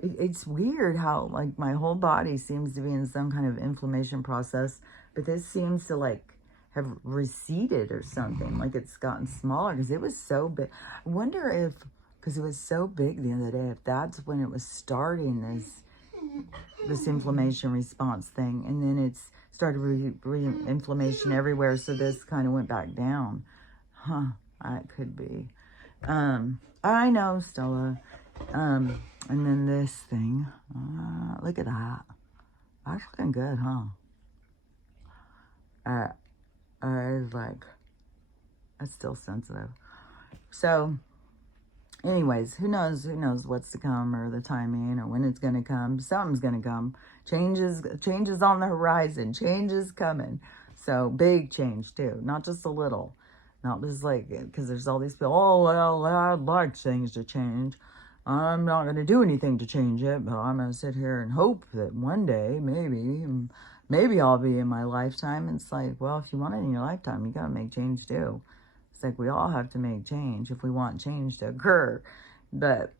it's weird how like my whole body seems to be in some kind of inflammation process, but this seems to like have receded or something, like it's gotten smaller because it was so big. I wonder if, because it was so big the other day, if that's when it was starting this inflammation response thing, and then it's started inflammation everywhere, so this kind of went back down. It could be. I know, Stella. And then this thing. Look at that. That's looking good, huh? It's like, it's still sensitive. So, anyways, who knows what's to come, or the timing, or when it's going to come. Something's going to come. Changes on the horizon. Change is coming. So big change too, not just a little. Not just like, because there's all these people, oh, well, I'd like things to change. I'm not going to do anything to change it, but I'm going to sit here and hope that one day, maybe I'll be in my lifetime. And it's like, well, if you want it in your lifetime, you got to make change too. It's like we all have to make change if we want change to occur. But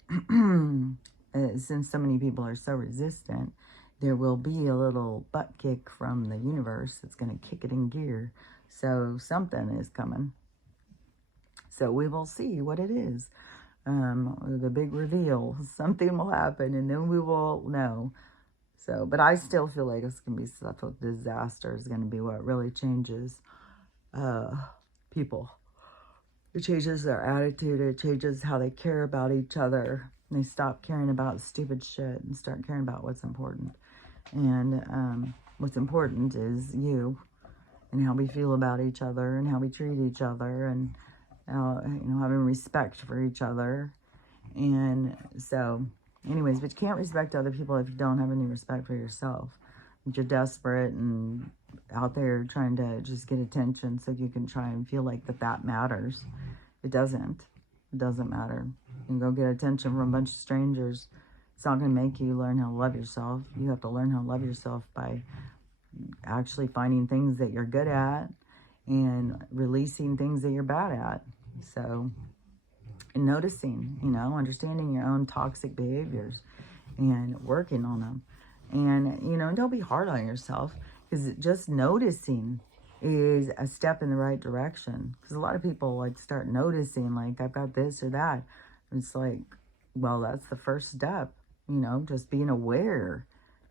since so many people are so resistant, there will be a little butt kick from the universe that's going to kick it in gear. So something is coming. So we will see what it is. The big reveal. Something will happen, and then we will know. So, but I still feel like it's going to be such a disaster. Is going to be what really changes people. It changes their attitude. It changes how they care about each other. They stop caring about stupid shit and start caring about what's important. And what's important is you, and how we feel about each other, and how we treat each other, and having respect for each other. And so, anyways, but you can't respect other people if you don't have any respect for yourself. If you're desperate and out there trying to just get attention so you can try and feel like that matters. It doesn't. It doesn't matter. You can go get attention from a bunch of strangers. It's not going to make you learn how to love yourself. You have to learn how to love yourself by actually finding things that you're good at and releasing things that you're bad at. So, and noticing, understanding your own toxic behaviors and working on them. And, don't be hard on yourself, because just noticing is a step in the right direction. Because a lot of people like start noticing, like, I've got this or that. It's like, well, that's the first step, just being aware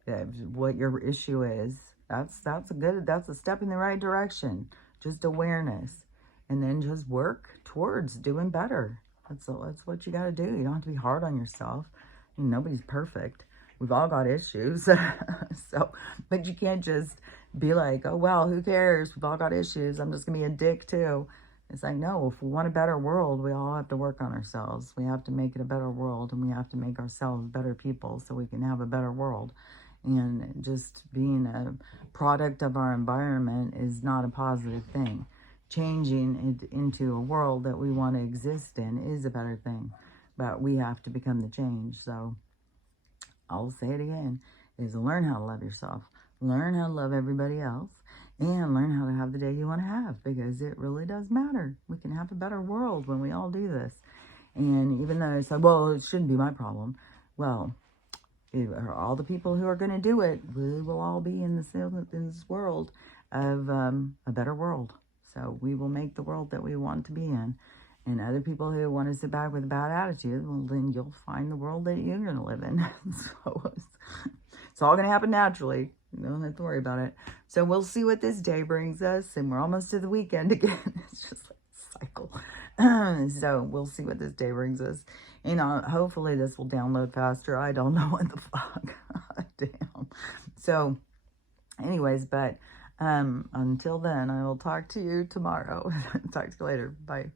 of what your issue is. That's a step in the right direction. Just awareness. And then just work towards doing better. That's what you got to do. You don't have to be hard on yourself. Nobody's perfect. We've all got issues. But you can't just be like, oh, well, who cares? We've all got issues. I'm just going to be a dick too. It's like, no, if we want a better world, we all have to work on ourselves. We have to make it a better world, and we have to make ourselves better people so we can have a better world. And just being a product of our environment is not a positive thing. Changing it into a world that we want to exist in is a better thing. But we have to become the change. So I'll say it again, is learn how to love yourself. Learn how to love everybody else. And learn how to have the day you want to have, because it really does matter. We can have a better world when we all do this. And even though it's like, well, it shouldn't be my problem. Well, all the people who are going to do it, we will all be in this world of a better world. So we will make the world that we want to be in. And other people who want to sit back with a bad attitude, well, then you'll find the world that you're going to live in. So it's all going to happen naturally. You don't have to worry about it. So we'll see what this day brings us. And we're almost to the weekend again. It's just like a cycle. So we'll see what this day brings us. Hopefully this will download faster. I don't know what the fuck. Damn. So anyways, but until then, I will talk to you tomorrow. Talk to you later. Bye.